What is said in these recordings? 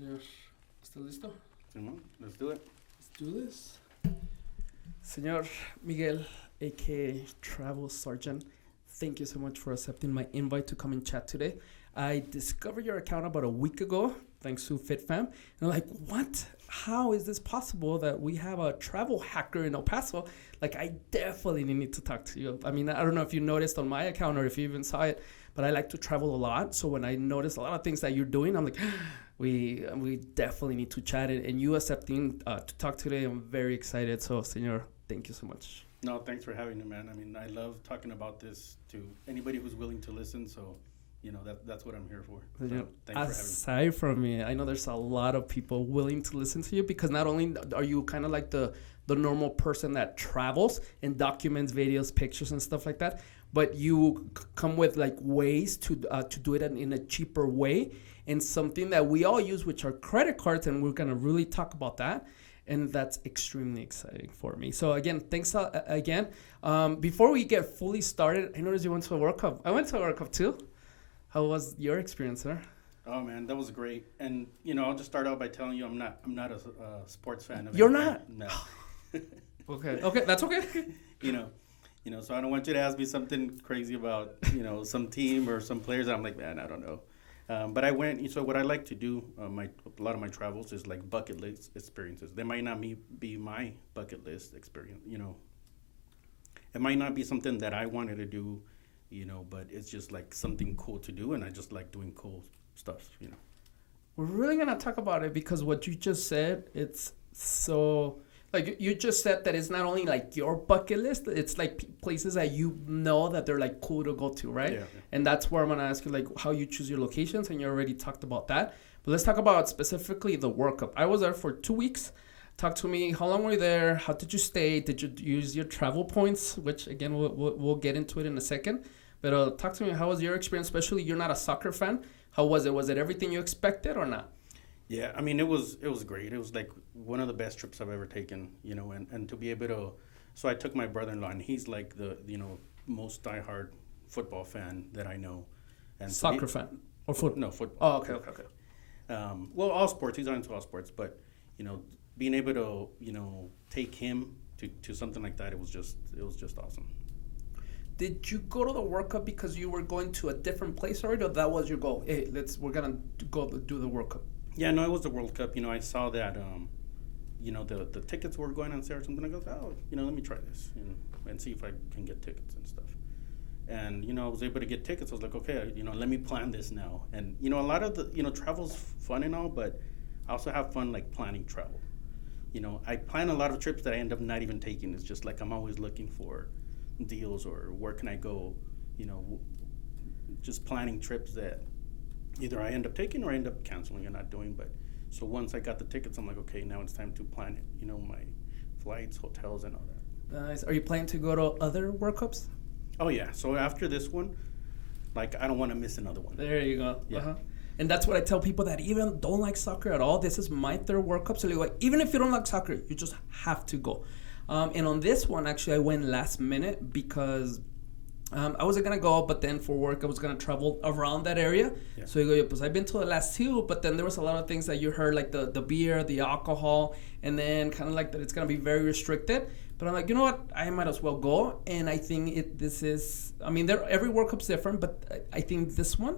Señor, ¿está listo? Let's do it. Let's do this. Señor Miguel, aka Travel Sergeant, thank you so much for accepting my invite to come and chat today. I discovered your account about a week ago, thanks to FitFam. And I'm like, what? How is this possible that we have a travel hacker in El Paso? Like, I definitely need to talk to you. I mean, I don't know if you noticed on my account or if you even saw it, but I like to travel a lot. So when I notice a lot of things that you're doing, I'm like, we definitely need to chat it. And you accepting to talk today, I'm very excited. So, Senor, thank you so much. No, thanks for having me, man. I mean, I love talking about this to anybody who's willing to listen. So, you know, that's what I'm here for. So, thanks for having me. Aside from me, I know there's a lot of people willing to listen to you because not only are you kind of like the normal person that travels and documents videos, pictures, and stuff like that, but you come with like ways to do it in a cheaper way and something that we all use, which are credit cards, and we're gonna really talk about that. And that's extremely exciting for me. So again, thanks again. Before we get fully started, I noticed you went to a World Cup. I went to a World Cup too. How was your experience, sir? Oh man, that was great. And you know, I'll just start out by telling you I'm not a sports fan of You're anything. not? No. Okay, that's okay. you know, so I don't want you to ask me something crazy about, you know, some team or some players. I'm like, man, I don't know. But I went, so what I like to do, a lot of my travels is like bucket list experiences. They might not be my bucket list experience, you know. It might not be something that I wanted to do, you know, but it's just like something cool to do, and I just like doing cool stuff, you know. We're really going to talk about it because what you just said, it's so... Like, you just said that it's not only, like, your bucket list, it's, like, places that you know that they're, like, cool to go to, right? Yeah. And that's where I'm going to ask you, like, how you choose your locations, and you already talked about that. But let's talk about specifically the World Cup. I was there for 2 weeks. Talk to me, how long were you there? How did you stay? Did you use your travel points? Which, again, we'll get into it in a second. But talk to me, how was your experience? Especially, you're not a soccer fan. How was it? Was it everything you expected or not? Yeah, I mean, it was great. It was like one of the best trips I've ever taken, you know, and to be able to, so I took my brother-in-law, and he's like the, you know, most diehard football fan that I know. And soccer fan or football? No, football. Oh, okay. Well, all sports. He's into all sports, but, you know, being able to, you know, take him to something like that, it was just awesome. Did you go to the World Cup because you were going to a different place already, or that was your goal? Hey, we're gonna go do the World Cup. Yeah, no, it was the World Cup. You know, I saw that, you know, the tickets were going on sale or something. I go, oh, you know, let me try this, you know, and see if I can get tickets and stuff. And, you know, I was able to get tickets. I was like, okay, you know, let me plan this now. And, you know, a lot of the, you know, travel's fun and all, but I also have fun, like, planning travel. You know, I plan a lot of trips that I end up not even taking. It's just like I'm always looking for deals or where can I go, you know, just planning trips that either I end up taking or I end up canceling and not doing. But so once I got the tickets, I'm like, okay, now it's time to plan it. You know, my flights, hotels, and all that. Nice. Are you planning to go to other World Cups? Oh yeah. So after this one, like I don't want to miss another one. There you go. Yeah. Uh-huh. And that's what I tell people that even don't like soccer at all. This is my third World Cup. So like, even if you don't like soccer, you just have to go. And on this one, actually, I went last minute because I wasn't going to go, but then for work, I was going to travel around that area. Yeah. So you go, yeah, pues I've been to the last two, but then there was a lot of things that you heard, like the beer, the alcohol, and then kind of like that it's going to be very restricted. But I'm like, you know what? I might as well go. And I think every World Cup's different, but I think this one,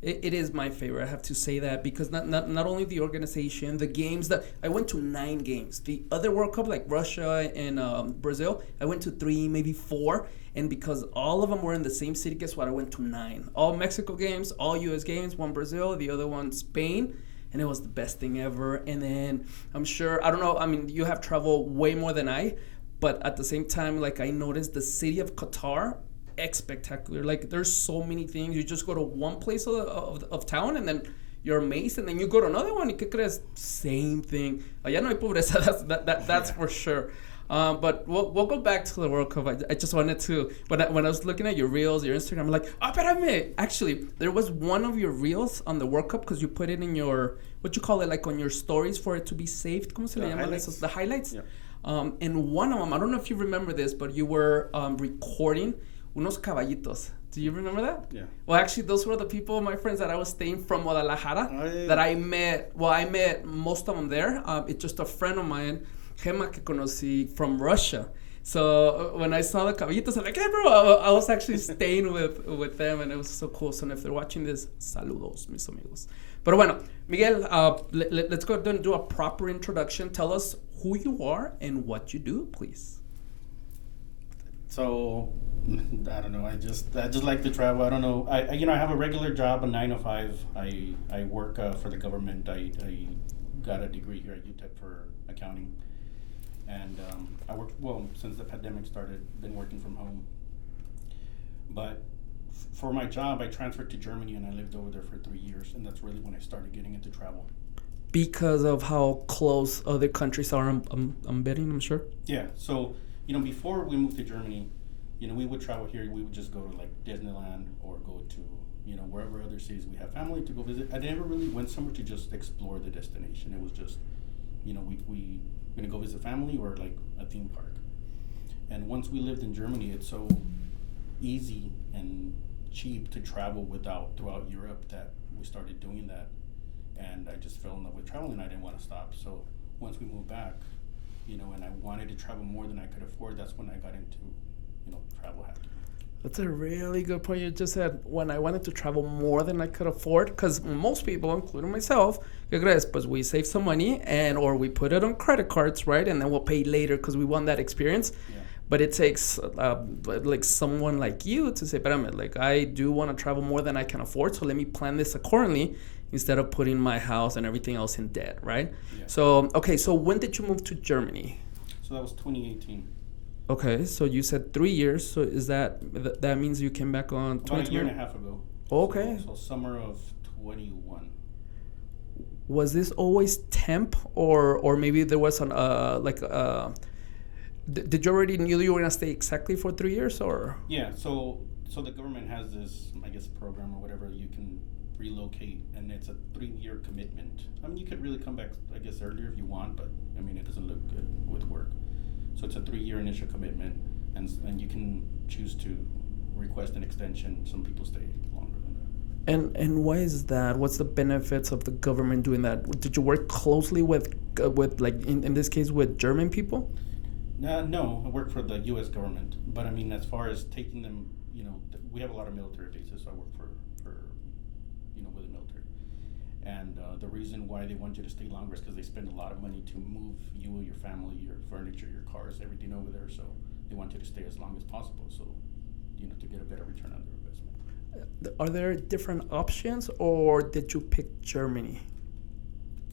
it is my favorite. I have to say that because not only the organization, the games that I went to 9 games. The other World Cup, like Russia and Brazil, I went to 3, maybe 4. And because all of them were in the same city, guess what? I went to 9. All Mexico games, all U.S. games, one Brazil, the other one Spain. And it was the best thing ever. And then I'm sure, I don't know, I mean, you have traveled way more than I. But at the same time, like I noticed the city of Qatar, spectacular. Like there's so many things. You just go to one place of town and then you're amazed, and then you go to another one. ¿Y qué crees? Same thing. Allá no hay pobreza. That's for sure. But we'll go back to the World Cup. I just wanted to, when I was looking at your reels, your Instagram, I'm like, espérame. Actually, there was one of your reels on the World Cup because you put it in your, what you call it, like on your stories for it to be saved. ¿Cómo se le llama? Highlights. The highlights. Yeah. And one of them, I don't know if you remember this, but you were recording unos caballitos. Do you remember that? Yeah. Well, actually, those were the people, my friends, that I was staying from Guadalajara, that I met. Well, I met most of them there. It's just a friend of mine, Gemma, que conocí from Russia. So when I saw the caballitos, I'm like, hey, bro, I was actually staying with them, and it was so cool. So if they're watching this, saludos, mis amigos. But bueno, Miguel, let's go ahead and do a proper introduction. Tell us who you are and what you do, please. So, I don't know. I just like to travel. I don't know. I have a regular job, a 9 to 5. I work for the government. I got a degree here at UTEP for accounting, and I worked since the pandemic started. Been working from home, but for my job, I transferred to Germany and I lived over there for 3 years, and that's really when I started getting into travel. Because of how close other countries are, I'm betting, I'm sure. Yeah. So, before we moved to Germany, we would travel here. We would just go to like Disneyland or go to, wherever other cities we have family to go visit. I never really went somewhere to just explore the destination. It was just, we gonna go visit family or like a theme park. And once we lived in Germany, it's so easy and cheap to travel throughout Europe that we started doing that. And I just fell in love with traveling. I didn't want to stop. So once we moved back, and I wanted to travel more than I could afford, that's when I got into, travel hacking. That's a really good point you just said. When I wanted to travel more than I could afford, because most people, including myself, ¿qué crees? Pues we save some money or we put it on credit cards, right? And then we'll pay later because we want that experience. Yeah. But it takes like someone like you to say, "Espérame, like I do want to travel more than I can afford, so let me plan this accordingly instead of putting my house and everything else in debt," right? Yeah. So, okay, so when did you move to Germany? So that was 2018. Okay, so you said 3 years. So is that means you came back on About a year and a half ago. Okay. So summer of 21. Was this always temp, or maybe there was did you already knew you were gonna stay exactly for 3 years, or? Yeah. So the government has this, I guess, program or whatever. You can relocate, and it's a 3-year commitment. I mean, you could really come back, I guess, earlier if you want, but I mean, it doesn't look good with work. So it's a 3-year initial commitment, and you can choose to request an extension. Some people stay longer than that. And why is that? What's the benefits of the government doing that? Did you work closely with like in this case with German people? No, I work for the U.S. government. But I mean, as far as taking them, we have a lot of military bases. So I work for with the military. And the reason why they want you to stay longer is because they spend a lot of money to move you, your family, your furniture, your cars, everything over there. So they want you to stay as long as possible. So, to get a better return on their investment. Are there different options, or did you pick Germany?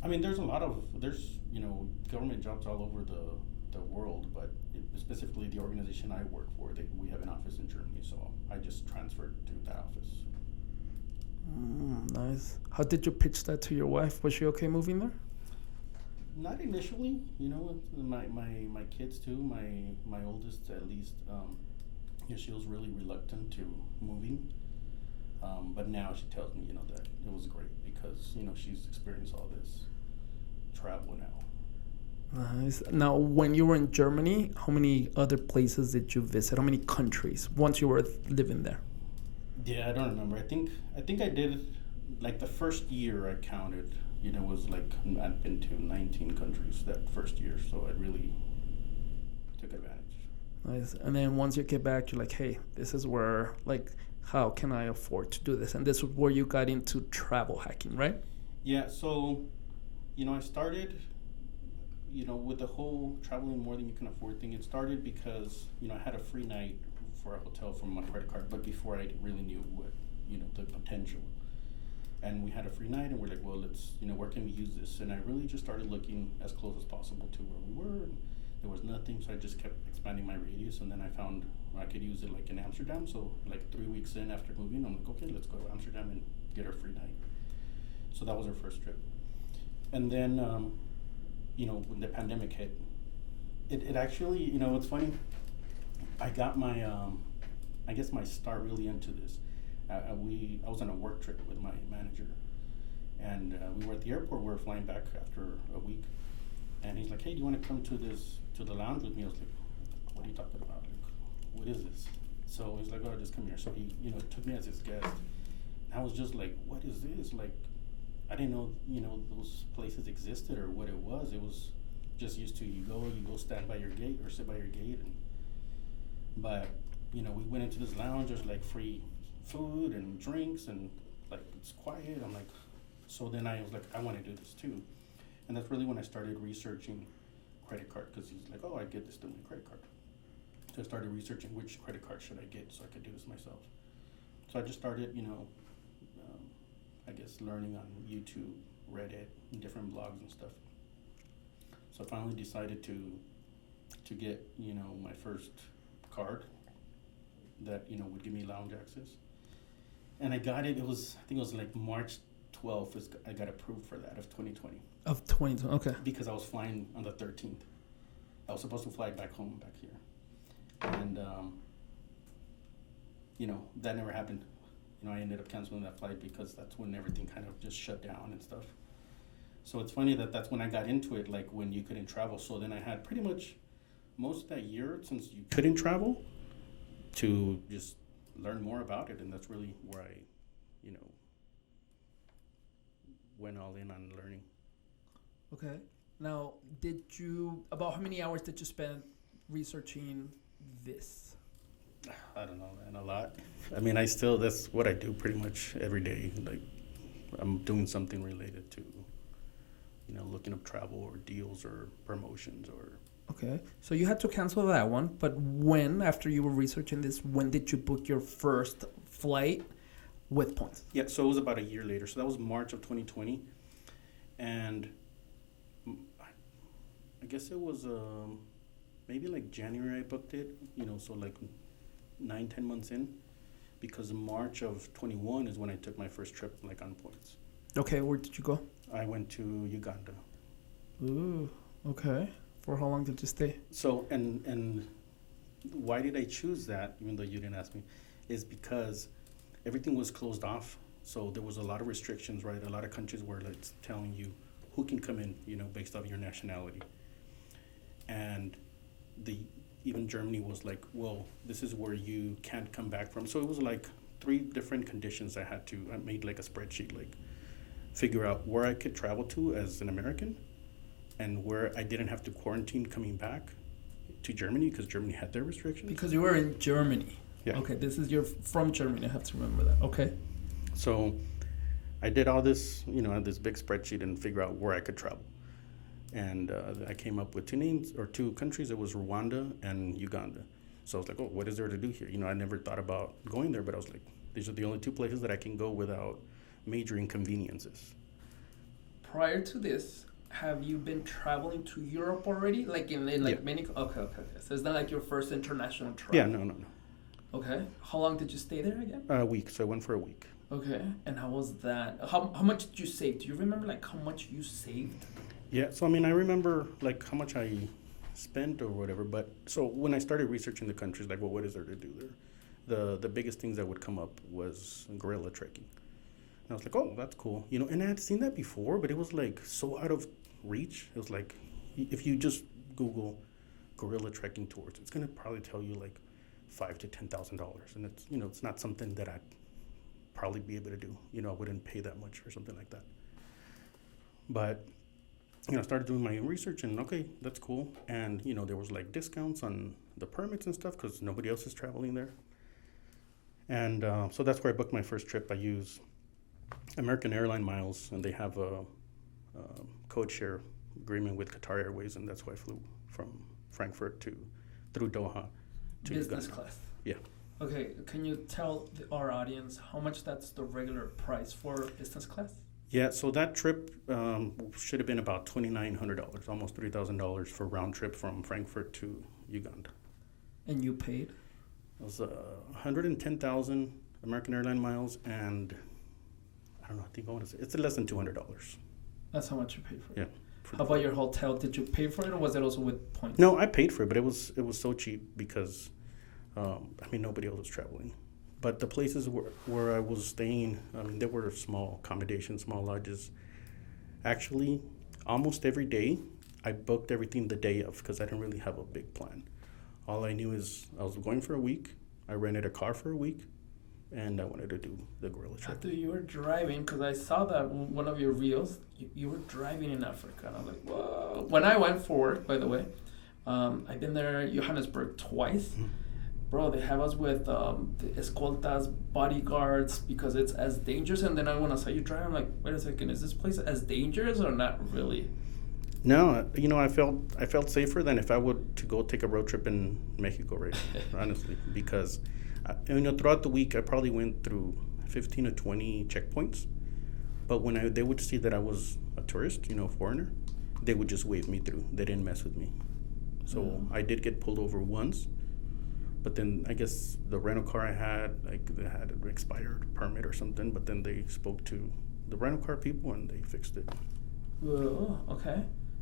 I mean, there's government jobs all over the world, but specifically the organization I work for, we have an office in Germany, so I just transferred to that office. Nice. How did you pitch that to your wife? Was she okay moving there? Not initially, my kids too. My oldest, at least, she was really reluctant to moving. But now she tells me, that it was great because she's experienced all this travel now. Nice. Now, when you were in Germany, how many other places did you visit? How many countries once you were living there? Yeah, I don't remember. I think I did, like the first year I counted, was like I'd been to 19 countries that first year, so I really took advantage. Nice. And then once you get back, you're like, hey, this is where, like, how can I afford to do this? And this is where you got into travel hacking, right? Yeah, so, I started, with the whole traveling more than you can afford thing. It started because, I had a free night for a hotel from my credit card, but before I really knew what, the potential. And we had a free night, and we're like, well, let's, where can we use this? And I really just started looking as close as possible to where we were. And there was nothing, so I just kept expanding my radius, and then I found I could use it like in Amsterdam. So like 3 weeks in after moving, I'm like, okay, let's go to Amsterdam and get our free night. So that was our first trip. And then, when the pandemic hit, it actually, it's funny. I got my, I guess my start really into this. I was on a work trip with my manager, and we were at the airport. We were flying back after a week, and he's like, "Hey, do you want to come to the lounge with me?" I was like, "What are you talking about? Like, what is this?" So he's like, oh, just come here. So he, took me as his guest. And I was just like, what is this? Like, I didn't know, those places existed or what it was. It was just used to you go stand by your gate or sit by your gate. But, we went into this lounge. There's like free food and drinks and like it's quiet. I'm like, so then I was like, I want to do this too. And that's really when I started researching credit card because he's like, oh, I get this through my credit card. So I started researching which credit card should I get so I could do this myself. So I just started, I guess learning on YouTube, Reddit, and different blogs and stuff. So I finally decided to get, my first card that, would give me lounge access. And I got it, I think it was like March 12th, I got approved for that of 2020. Of 2020, okay. Because I was flying on the 13th. I was supposed to fly back home, back here. And, that never happened. I ended up canceling that flight because that's when everything kind of just shut down and stuff. So it's funny that's when I got into it, like when you couldn't travel. So then I had pretty much most of that year since you couldn't travel to just learn more about it. And that's really where I, went all in on learning. Okay. Now, about how many hours did you spend researching this? I don't know, man, a lot. I mean, that's what I do pretty much every day. Like, I'm doing something related to, looking up travel or deals or promotions or. Okay. So you had to cancel that one, but after you were researching this, when did you book your first flight with points? Yeah, so it was about a year later. So that was March of 2020. And I guess it was maybe like January I booked it, so like 9-10 months in, because March of 21 is when I took my first trip like on points. Okay, where did you go? I went to Uganda. Ooh, okay. For how long did you stay? So and why did I choose that, even though you didn't ask me, is because everything was closed off. So there was a lot of restrictions, right? A lot of countries were like telling you who can come in, based off your nationality. And even Germany was like, well, this is where you can't come back from. So it was like 3 different conditions I made like a spreadsheet, like figure out where I could travel to as an American and where I didn't have to quarantine coming back to Germany because Germany had their restrictions. Because you were in Germany. Yeah. Okay, you're from Germany. I have to remember that. Okay. So I did all this, this big spreadsheet and figure out where I could travel. And I came up with 2 names or 2 countries. It was Rwanda and Uganda. So I was like, oh, what is there to do here? I never thought about going there, but I was like, these are the only 2 places that I can go without major inconveniences. Prior to this, have you been traveling to Europe already? Like in many. Okay. So is that like your first international travel? Yeah, no. Okay. How long did you stay there again? A week. So I went for a week. Okay. And how was that? How much did you save? Do you remember like how much you saved? Yeah. So I mean, I remember like how much I spent or whatever. But so when I started researching the countries, like, well, what is there to do there? The biggest things that would come up was gorilla trekking. And I was like, oh, that's cool. And I had seen that before, but it was like so out of reach. It was like, if you just Google gorilla trekking tours, it's going to probably tell you like $5,000 to $10,000. And it's, it's not something that I'd probably be able to do. I wouldn't pay that much for something like that. But, I started doing my research and okay, that's cool. And, there was like discounts on the permits and stuff because nobody else is traveling there. And so that's where I booked my first trip. I use American Airline miles, and they have a code share agreement with Qatar Airways, and that's why I flew from Frankfurt through Doha to business Uganda. class. Yeah. Okay, can you tell our audience how much that's the regular price for business class? Yeah, so that trip should have been about $2,900, almost $3,000 for round trip from Frankfurt to Uganda. And you paid? It was 110,000 American Airline miles, and I don't know. I think I want to say it's less than $200. That's how much you paid for it. Yeah. How about your hotel? Did you pay for it, or was it also with points? No, I paid for it, but it was so cheap because, nobody else was traveling. But the places where I was staying, there were small accommodations, small lodges. Actually, almost every day, I booked everything the day of because I didn't really have a big plan. All I knew is I was going for a week. I rented a car for a week, and I wanted to do the gorilla trip. After you were driving, because I saw that one of your reels, you were driving in Africa, and I was like, whoa. When I went for work, by the way, I've been there, Johannesburg, twice. Mm-hmm. Bro, they have us with the escoltas, bodyguards, because it's as dangerous. And then when I saw you drive, I'm like, wait a second, is this place as dangerous or not really? No, I felt safer than if I would to go take a road trip in Mexico, right? Honestly, because throughout the week I probably went through 15 to 20 checkpoints, but when they would see that I was a tourist, foreigner, they would just wave me through. They didn't mess with me. So I did get pulled over once, but then I guess the rental car I had, they had an expired permit or something. But then they spoke to the rental car people and they fixed it. Oh, okay.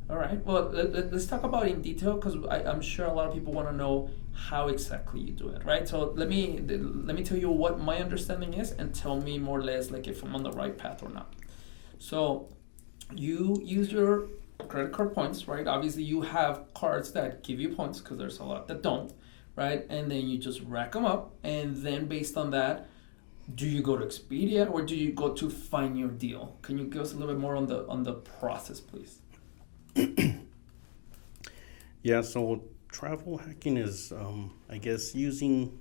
All right. Well, let's talk about it in detail, because I'm sure a lot of people want to know how exactly you do it, right? So let me tell you what my understanding is, and tell me more or less like if I'm on the right path or not. So you use your credit card points, right? Obviously, you have cards that give you points, because there's a lot that don't, right? And then you just rack them up, and then based on that, do you go to Expedia or do you go to find your deal? Can you give us a little bit more on the process, please? Yeah, so travel hacking is, I guess, using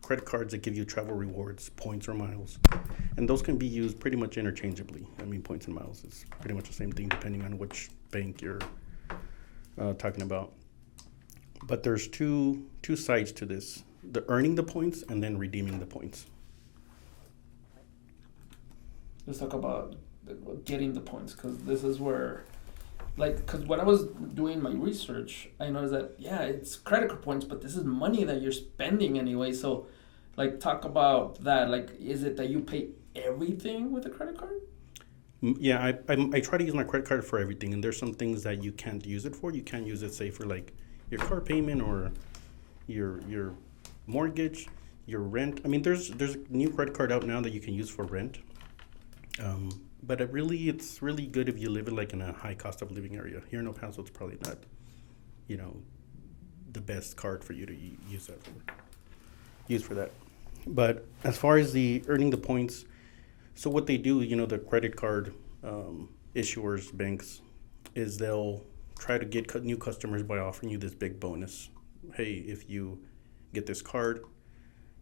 credit cards that give you travel rewards, points or miles. And those can be used pretty much interchangeably. I mean, points and miles is pretty much the same thing depending on which bank you're talking about. But there's two sides to this: the earning the points and then redeeming the points. Let's talk about getting the points, because this is where... because when I was doing my research, I noticed that, yeah, it's credit card points, but this is money that you're spending anyway. So, talk about that. Is it that you pay everything with a credit card? Yeah, I try to use my credit card for everything, and there's some things that you can't use it for. You can't use it, say, for your car payment or your mortgage, your rent. I mean, there's a new credit card out now that you can use for rent. But it's really good if you live in a high cost of living area. Here in El Paso, it's probably not, the best card for you to use for that. But as far as the earning the points, so what they do, the credit card issuers, banks, is they'll try to get new customers by offering you this big bonus. Hey, if you get this card,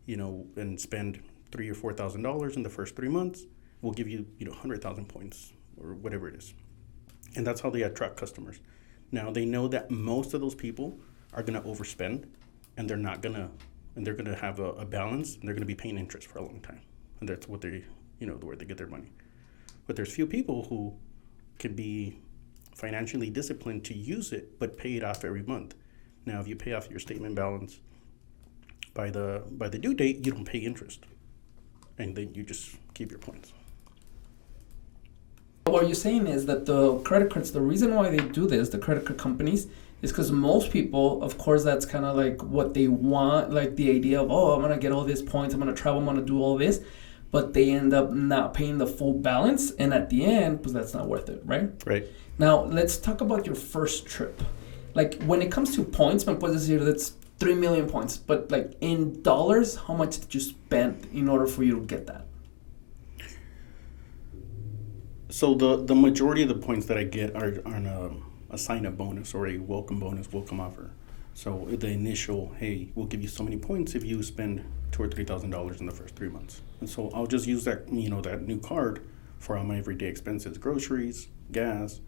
and spend $3,000 or $4,000 in the first 3 months, we'll give you, 100,000 points or whatever it is. And that's how they attract customers. Now, they know that most of those people are going to overspend, and they're going to have a balance, and they're going to be paying interest for a long time. And that's what they, where they get their money. But there's few people who can be financially disciplined to use it, but pay it off every month. Now, if you pay off your statement balance by the due date, you don't pay interest. And then you just keep your points. What you're saying is that the credit cards, the reason why they do this, the credit card companies, is because most people, of course, that's kind of what they want, the idea of, I'm going to get all these points, I'm going to travel, I'm going to do all this, but they end up not paying the full balance, and at the end, because that's not worth it, right? Right. Now, let's talk about your first trip. When it comes to points, me puedes decir that's 3 million points, but in dollars, how much did you spend in order for you to get that? So the majority of the points that I get are on a sign-up bonus or a welcome offer. So the initial, hey, we'll give you so many points if you spend $2,000 or $3,000 in the first 3 months. And so I'll just use that that new card for all my everyday expenses, groceries, gas,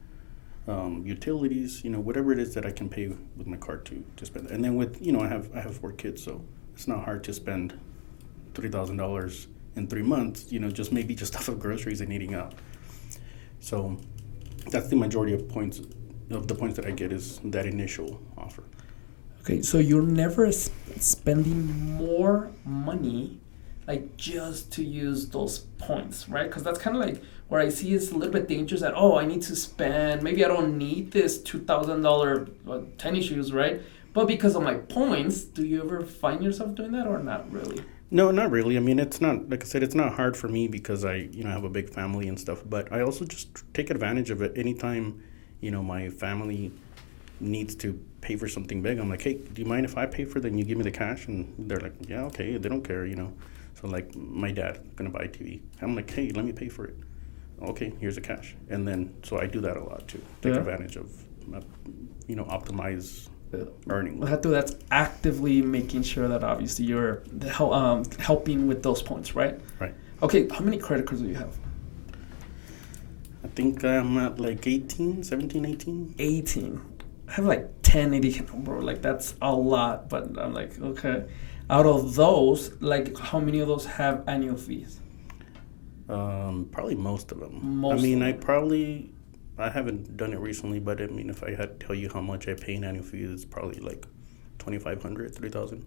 utilities, whatever it is that I can pay with my card to spend. And then with I have 4 kids, so it's not hard to spend $3,000 in 3 months. Just maybe just off of groceries and eating out. So that's the majority of the points that I get is that initial offer. Okay, so you're never spending more money just to use those points, right? Because that's kind of where I see it's a little bit dangerous that, I need to spend, maybe I don't need this $2,000 tennis shoes, right? But because of my points, do you ever find yourself doing that or not really? No, not really. I mean, it's not, like I said, it's not hard for me because I have a big family and stuff, but I also just take advantage of it anytime, my family needs to pay for something big, I'm like, hey, do you mind if I pay for it and you give me the cash? And they're like, yeah, okay. They don't care, you know. So like my dad gonna buy a TV. I'm like, hey, let me pay for it. Okay, here's the cash. And then so I do that a lot too. Take advantage of, optimize earning. That's actively making sure that obviously you're helping with those points, right? Right. Okay, how many credit cards do you have? I think I'm at like 17, 18. 18. I have like 10, 80, bro. Like that's a lot, but I'm like, okay. Out of those, like how many of those have annual fees? Probably most of them. I haven't done it recently, but I mean, if I had to tell you how much I pay in annual fees, it's probably like $2,500, $3,000.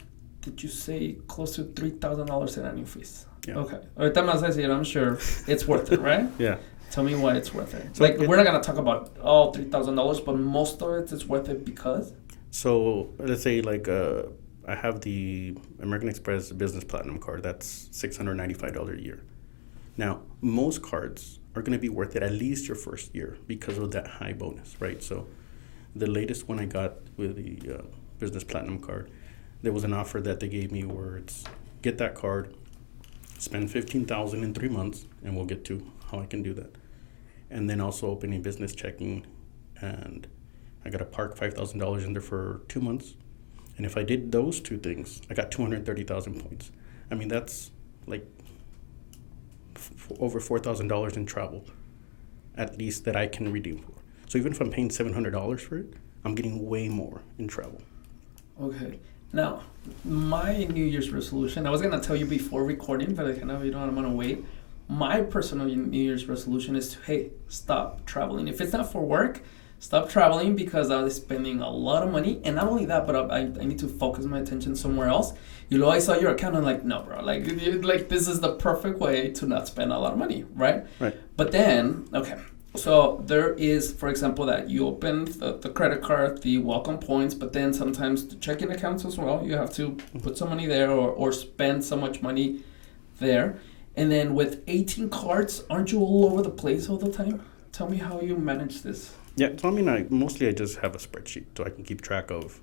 Did you say close to $3,000 in annual fees? Yeah. Okay. Ahorita más decir, I'm sure it's worth it, right? Yeah. Tell me why it's worth it. So like, we're not going to talk about all $3,000, but most of it is worth it because? So, let's say, like, I have the American Express Business Platinum card. That's $695 a year. Now, most cards are going to be worth it at least your first year because of that high bonus, right? So, the latest one I got with the Business Platinum card, there was an offer that they gave me where it's get that card, spend $15,000 in 3 months, and we'll get to how I can do that. And then also opening business checking, and I got to park $5,000 in there for 2 months. And if I did those two things, I got 230,000 points. I mean, that's like over $4,000 in travel, at least that I can redeem for. So even if I'm paying $700 for it, I'm getting way more in travel. Okay. Now, my New Year's resolution, I was going to tell you before recording, but I kind of, I'm going to wait. My personal New Year's resolution is to, hey, stop traveling. If it's not for work, stop traveling because I was spending a lot of money. And not only that, but I need to focus my attention somewhere else. You know, I saw your account and I'm like, no, bro, like this is the perfect way to not spend a lot of money, right? Right. But then, okay, so there is, for example, that you open the credit card, the welcome points, but then sometimes the checking accounts as well, you have to put some money there or spend so much money there. And then with 18 cards, aren't you all over the place all the time? Tell me how you manage this. Yeah, so I mean, I just have a spreadsheet so I can keep track of,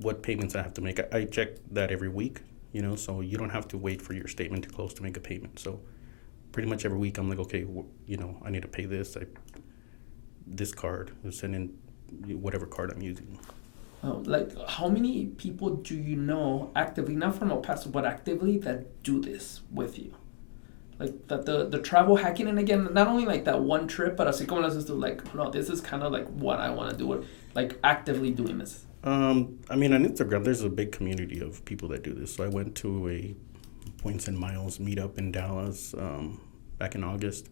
what payments I have to make. I check that every week, so you don't have to wait for your statement to close to make a payment. So pretty much every week I'm like, okay, I need to pay this. This card, send in whatever card I'm using. Like, how many people do you know actively, not from El Paso, but actively that do this with you? Like, that the travel hacking, and again, not only like that one trip, but así como las do, like, no, this is kind of like what I want to do, like actively doing this. I mean, on Instagram, there's a big community of people that do this. So I went to a Points and Miles meetup in Dallas back in August,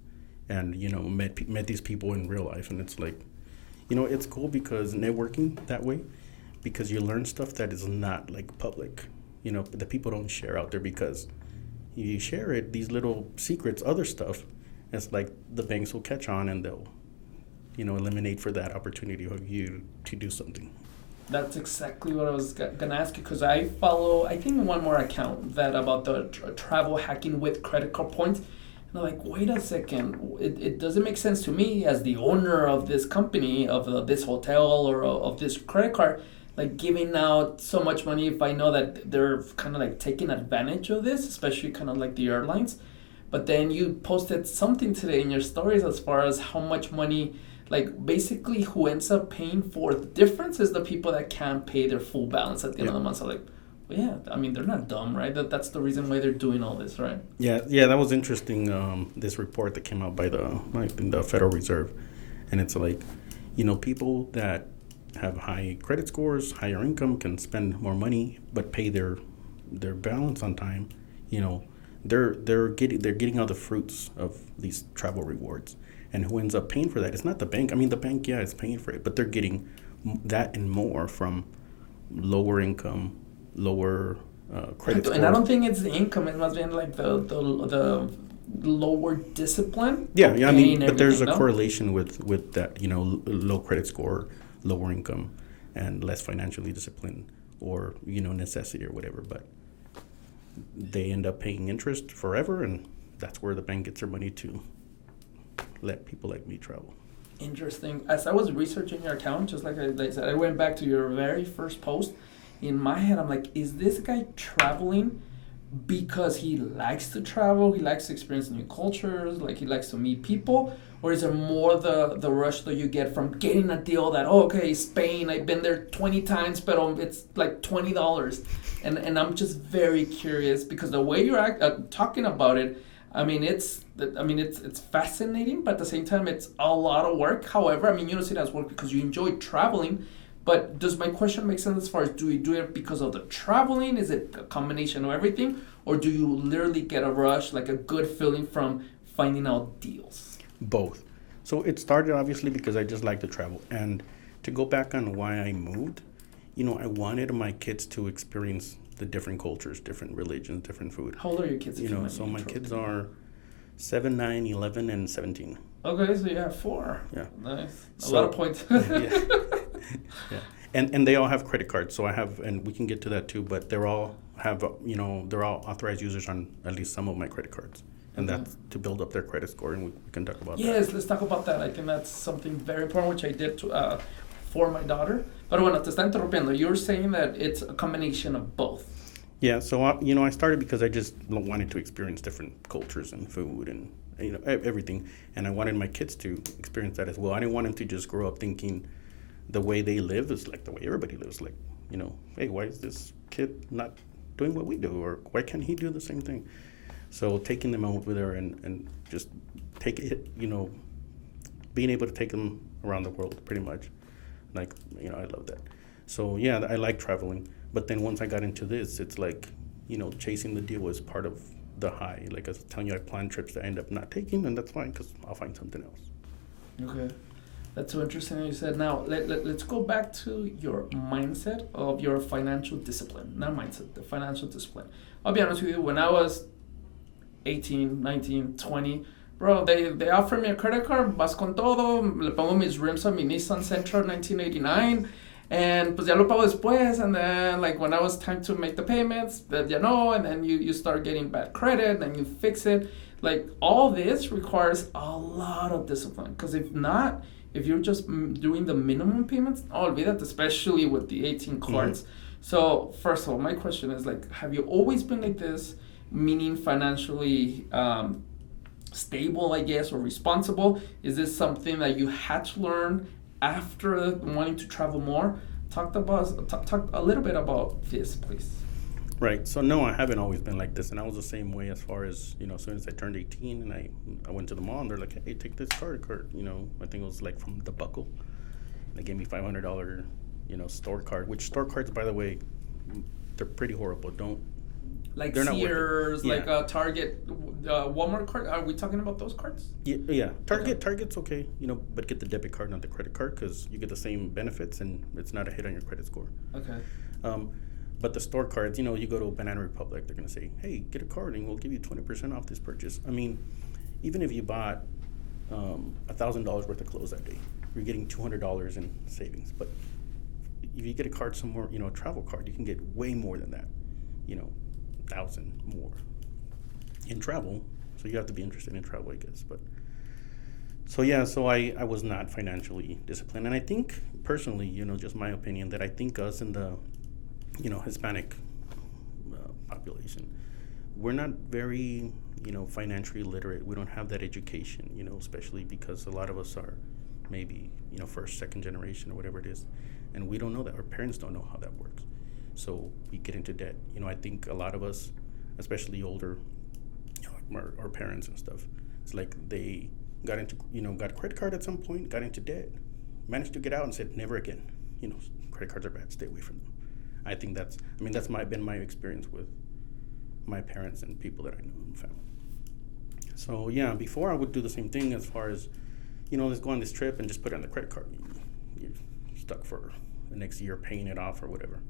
and met these people in real life, and it's like, it's cool because networking that way, because you learn stuff that is not like public, that people don't share out there, because you share it, these little secrets, other stuff, it's like the banks will catch on and they'll, eliminate for that opportunity of you to do something. That's exactly what I was going to ask you, because I follow, I think, one more account that about the travel hacking with credit card points. And I'm like, wait a second, it doesn't make sense to me as the owner of this company, of this hotel or of this credit card, like giving out so much money if I know that they're kind of like taking advantage of this, especially kind of like the airlines. But then you posted something today in your stories as far as how much money, like basically who ends up paying for the difference is the people that can't pay their full balance at the end of the month. So like, well, yeah, I mean, they're not dumb, right? That's the reason why they're doing all this, right? Yeah, that was interesting. This report that came out by the Federal Reserve, and it's like, people that have high credit scores, higher income, can spend more money, but pay their balance on time. They're getting all the fruits of these travel rewards. And who ends up paying for that? It's not the bank. I mean, the bank, yeah, is paying for it, but they're getting that and more from lower income, lower credit score. And I don't think it's the income. It must be like the lower discipline. Yeah, I mean, but there's a correlation with that, low credit score, lower income, and less financially disciplined, or necessity or whatever. But they end up paying interest forever, and that's where the bank gets their money to let people like me travel. Interesting. As I was researching your account, just like I said, I went back to your very first post. In my head, I'm like, is this guy traveling because he likes to travel, he likes to experience new cultures, like he likes to meet people, or is it more the rush that you get from getting a deal that, oh, okay, Spain, I've been there 20 times, but it's like $20, and I'm just very curious because the way you're talking about it, it's fascinating, but at the same time it's a lot of work. However, you don't see it as work because you enjoy traveling. But does my question make sense as far as, do you do it because of the traveling? Is it a combination of everything? Or do you literally get a rush, like a good feeling from finding out deals? Both. So it started obviously because I just like to travel. And to go back on why I moved, I wanted my kids to experience the different cultures, different religions, different food. How old are your kids? So my kids are 7, 9, 11, and 17. Okay, so you have 4. Yeah. Nice. A lot of points. Yeah. Yeah. And they all have credit cards. So I have, and we can get to that too, but they're all authorized users on at least some of my credit cards. And that's to build up their credit score, and we can talk about that. Yes, let's talk about that. I think that's something very important, which I did for my daughter. But bueno, te está interrumpiendo. You're saying that it's a combination of both. Yeah, so I started because I just wanted to experience different cultures and food and everything, and I wanted my kids to experience that as well. I didn't want them to just grow up thinking the way they live is like the way everybody lives. Like, hey, why is this kid not doing what we do, or why can't he do the same thing? So taking them out with her and just take it, being able to take them around the world pretty much. Like, I love that. So yeah, I like traveling. But then once I got into this, it's like, chasing the deal was part of the high. Like I was telling you, I plan trips that I end up not taking, and that's fine because I'll find something else. Okay. That's so interesting what you said. Now, let's go back to your mindset of your financial discipline. Not mindset, the financial discipline. I'll be honest with you, when I was 18, 19, 20, bro, they offered me a credit card, vas con todo, le pongo mis rims a mi Nissan Sentra 1989, and pues ya lo pago después, and then like when I was time to make the payments, and then you start getting bad credit, then you fix it. Like all this requires a lot of discipline, because if you're just doing the minimum payments, olvídate, especially with the 18 cards. Mm-hmm. So first of all, my question is like, have you always been like this, meaning financially stable, I guess, or responsible? Is this something that you had to learn after wanting to travel more? Talk a little bit about this, please. Right. So no, I haven't always been like this, and I was the same way as far as as soon as I turned 18 and I went to the mall, and they're like, hey, take this card. I think it was like from the Buckle. They gave me $500 store card, which store cards, by the way, they're pretty horrible. Like they're Sears, like a Target, Walmart card. Are we talking about those cards? Yeah. Target's okay, but get the debit card, not the credit card, because you get the same benefits and it's not a hit on your credit score. Okay. But the store cards, you go to Banana Republic, they're going to say, hey, get a card and we'll give you 20% off this purchase. Even if you bought $1,000 worth of clothes that day, you're getting $200 in savings. But if you get a card somewhere, a travel card, you can get way more than that, 1,000 more in travel. So you have to be interested in travel, I guess. But so I was not financially disciplined. And I think personally, just my opinion, that I think us in the Hispanic population, we're not very, financially literate. We don't have that education, especially because a lot of us are maybe, first, second generation or whatever it is. And we don't know that. Our parents don't know how that works. So we get into debt. I think a lot of us, especially older, our parents and stuff, it's like they got into, got a credit card at some point, got into debt, managed to get out and said, never again. Credit cards are bad. Stay away from them. I think that's been my experience with my parents and people that I know in the family. So yeah, before I would do the same thing as far as, let's go on this trip and just put it on the credit card. You're stuck for the next year paying it off or whatever.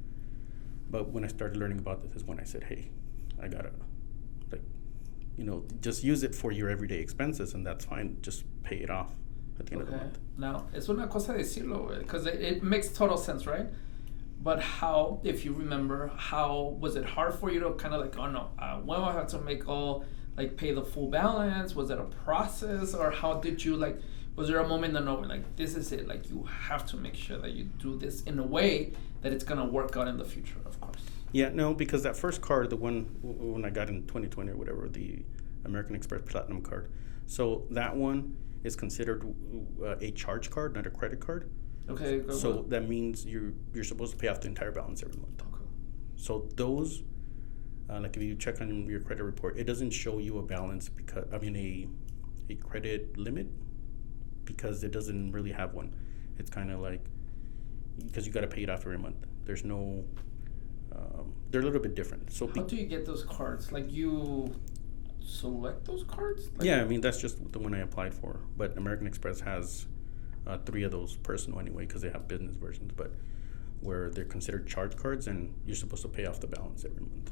But when I started learning about this is when I said, hey, I gotta, just use it for your everyday expenses and that's fine. Just pay it off at the end of the month. Now, es una cosa decirlo, because it makes total sense, right? But how, if you remember, how was it hard for you to kind of like, oh no, when I had to pay the full balance? Was it a process, or how did you Was there a moment that no, like this is it? Like you have to make sure that you do this in a way that it's gonna work out in the future, of course. Yeah, no, because that first card, the one when I got in 2020 or whatever, the American Express Platinum card. So that one is considered a charge card, not a credit card. Okay. So that means you're supposed to pay off the entire balance every month. Okay. So those, like if you check on your credit report, it doesn't show you a balance because a credit limit, because it doesn't really have one. It's kind of like because you got to pay it off every month. There's no. They're a little bit different. So how do you get those cards? Like you select those cards? Like yeah, I mean that's just the one I applied for. But American Express has 3 of those personal anyway, because they have business versions, but where they're considered charge cards, and you're supposed to pay off the balance every month,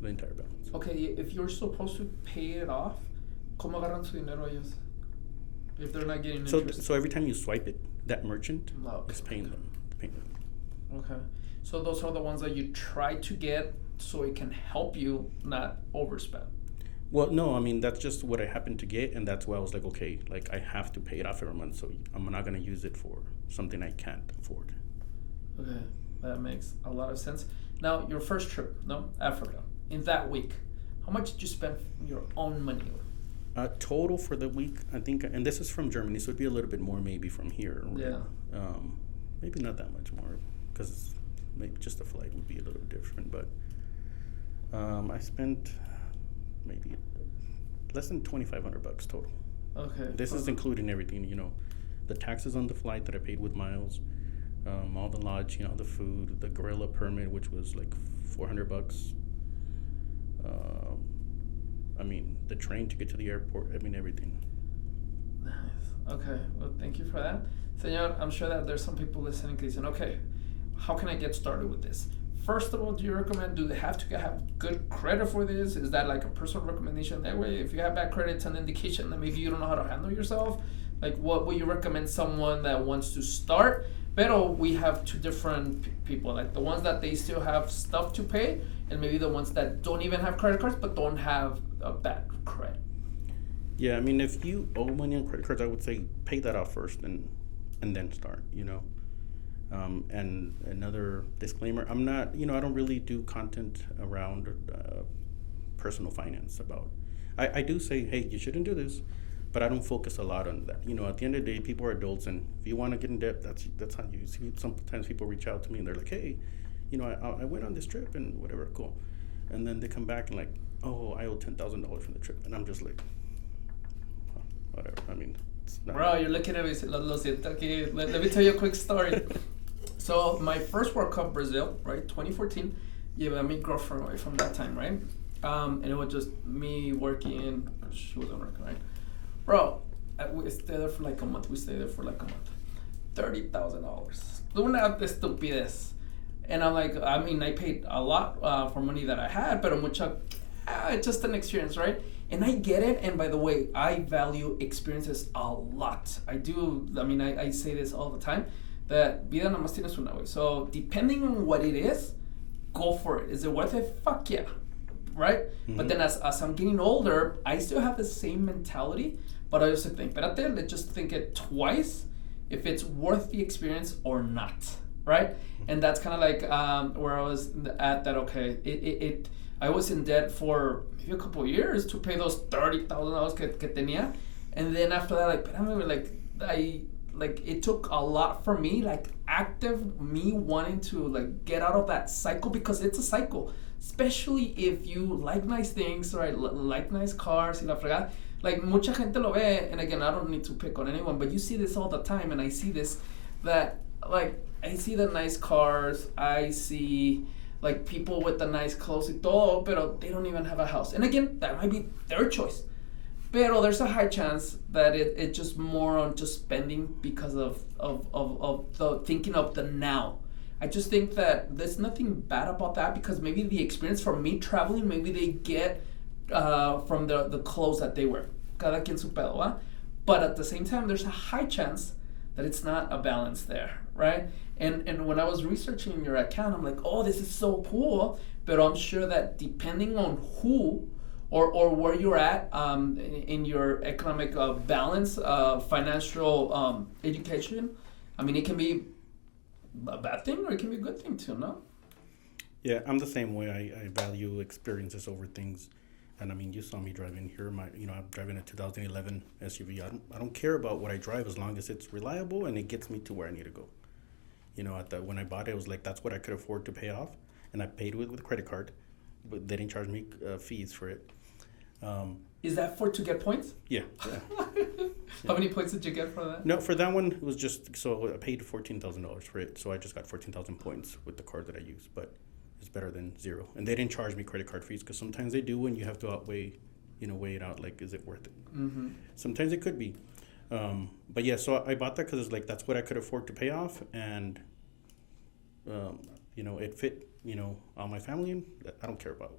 the entire balance. Okay, if you're supposed to pay it off, ¿cómo agarran su dinero ellos? If they're not getting interest. So every time you swipe it, that merchant Okay, is paying them. Okay, so those are the ones that you try to get so it can help you not overspend. Well, no, I mean that's just what I happened to get, and that's why I was like, okay, like I have to pay it off every month, so I'm not gonna use it for something I can't afford. Okay, that makes a lot of sense. Now, your first trip, Africa, in that week, how much did you spend your own money? Total for the week, I think, and this is from Germany, so it'd be a little bit more maybe from here. Right? Yeah. Maybe not that much more, because maybe just the flight would be a little different, but I spent maybe less than $2,500 total. Okay. This is including everything, the taxes on the flight that I paid with miles, all the lodge, the food, the gorilla permit, which was like $400. I mean, the train to get to the airport. I mean, everything. Nice. Okay. Well, thank you for that, Senor. I'm sure that there's some people listening saying, okay, how can I get started with this? First of all, do you recommend, do they have to have good credit for this? Is that like a personal recommendation? That way, if you have bad credit, it's an indication that maybe you don't know how to handle yourself. Like, what would you recommend someone that wants to start? Pero we have two different people, like the ones that they still have stuff to pay, and maybe the ones that don't even have credit cards but don't have a bad credit. Yeah, I mean, if you owe money on credit cards, I would say pay that off first and then start, And another disclaimer, I'm not, I don't really do content around personal finance about. I do say, hey, you shouldn't do this, but I don't focus a lot on that. At the end of the day, people are adults, and if you want to get in debt, that's on you. See, sometimes people reach out to me and they're like, hey, I went on this trip and whatever, cool. And then they come back and like, oh, I owe $10,000 from the trip. And I'm just like, whatever. I mean, it's not. Bro, you're looking at me, lo siento, okay, let me tell you a quick story. So my first World Cup, Brazil, right, 2014, yeah, my girlfriend away from that time, right? And it was just me working, she wasn't working, right? Bro, we stayed there for like a month. $30,000. Una estupidez. And I'm like, I mean, I paid a lot for money that I had, but it's just an experience, right? And I get it. And by the way, I value experiences a lot. I do. I mean, I say this all the time, that vida nada más tienes una, güey. So depending on what it is, go for it. Is it worth it? Fuck yeah, right? Mm-hmm. But then as I'm getting older, I still have the same mentality, but I also think, espérate, let's just think it twice if it's worth the experience or not, right? Mm-hmm. And that's kind of like where I was at that, okay, I was in debt for maybe a couple of years to pay those $30,000 que tenía. And then after that, it took a lot for me, like active me wanting to like get out of that cycle, because it's a cycle, especially if you like nice things, right? Like nice cars, y la fregada. Like mucha gente lo ve, and again, I don't need to pick on anyone, but you see this all the time, and I see this, that like I see the nice cars, I see like people with the nice clothes y todo, pero they don't even have a house. And again, that might be their choice. Pero there's a high chance that it's just more on just spending because of the thinking of the now. I just think that there's nothing bad about that, because maybe the experience from me traveling, maybe they get from the clothes that they wear. Cada quien su pedo, ¿va? But at the same time, there's a high chance that it's not a balance there, right? And when I was researching your account, I'm like, oh, this is so cool. But I'm sure that depending on who or where you're at in your economic balance, financial education. I mean, it can be a bad thing or it can be a good thing too, no? Yeah, I'm the same way. I value experiences over things. And I mean, you saw me driving here. I'm driving a 2011 SUV. I don't care about what I drive as long as it's reliable and it gets me to where I need to go. When I bought it, it was like that's what I could afford to pay off, and I paid with a credit card, but they didn't charge me fees for it. Is that for to get points? Yeah. How many points did you get for that? No, for that one it was just so I paid $14,000 for it, so I just got 14,000 points with the card that I used, but it's better than zero. And they didn't charge me credit card fees because sometimes they do, and you have to weigh it out. Like, is it worth it? Mm-hmm. Sometimes it could be. But yeah, so I bought that because it's like that's what I could afford to pay off, and it fit all my family, and I don't care about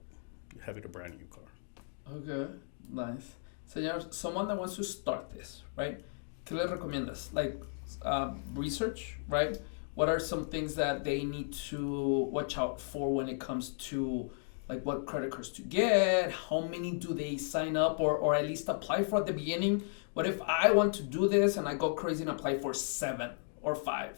having a brand new car. Okay, nice. Señor, someone that wants to start this, right? ¿Qué le recomiendas? Like research, right? What are some things that they need to watch out for when it comes to like what credit cards to get? How many do they sign up or at least apply for at the beginning? What if I want to do this and I go crazy and apply for 7 or 5?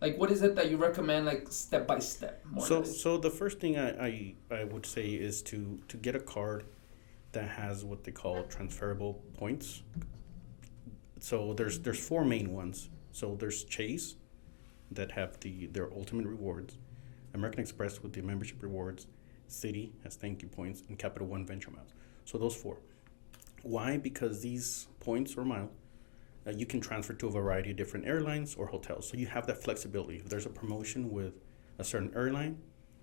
Like, what is it that you recommend, like step by step? So the first thing I would say is to get a card that has what they call transferable points. So there's 4 main ones. So there's Chase, that have their ultimate rewards, American Express with the membership rewards, Citi has thank you points, and Capital One Venture Miles. So those 4. Why? Because these points or miles you can transfer to a variety of different airlines or hotels. So you have that flexibility. If there's a promotion with a certain airline,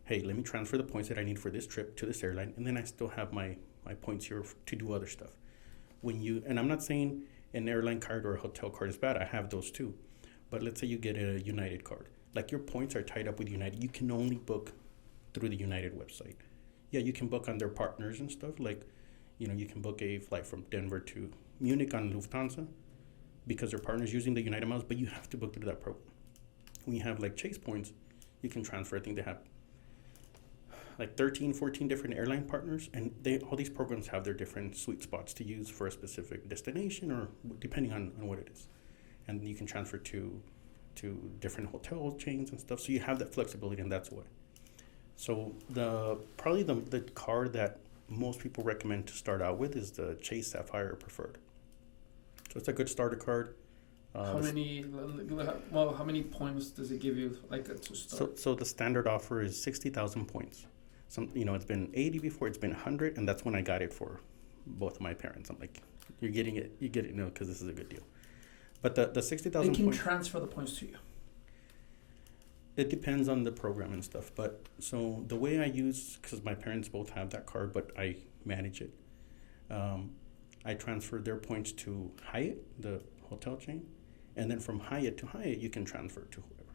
hey, let me transfer the points that I need for this trip to this airline, and then I still have my points here to do other stuff. And I'm not saying an airline card or a hotel card is bad. I have those too. But let's say you get a United card. Like, your points are tied up with United. You can only book through the United website. Yeah, you can book on their partners and stuff. Like, you can book a flight from Denver to Munich on Lufthansa because their partners using the United miles, but you have to book through that program. When you have like Chase points, you can transfer. I think they have like 13, 14 different airline partners, and all these programs have their different sweet spots to use for a specific destination or depending on what it is. And you can transfer to different hotel chains and stuff. So you have that flexibility, and that's why. So probably the card that most people recommend to start out with is the Chase Sapphire Preferred. So it's a good starter card. How many points does it give you to start? So the standard offer is 60,000 points. It's been 80 before, it's been 100, and that's when I got it for both of my parents. I'm like, you get it, because this is a good deal. But the 60,000 they can points, transfer the points to you. It depends on the program and stuff. But so the way I use, because my parents both have that card, but I manage it. I transfer their points to Hyatt, the hotel chain, and then from Hyatt to Hyatt, you can transfer to whoever.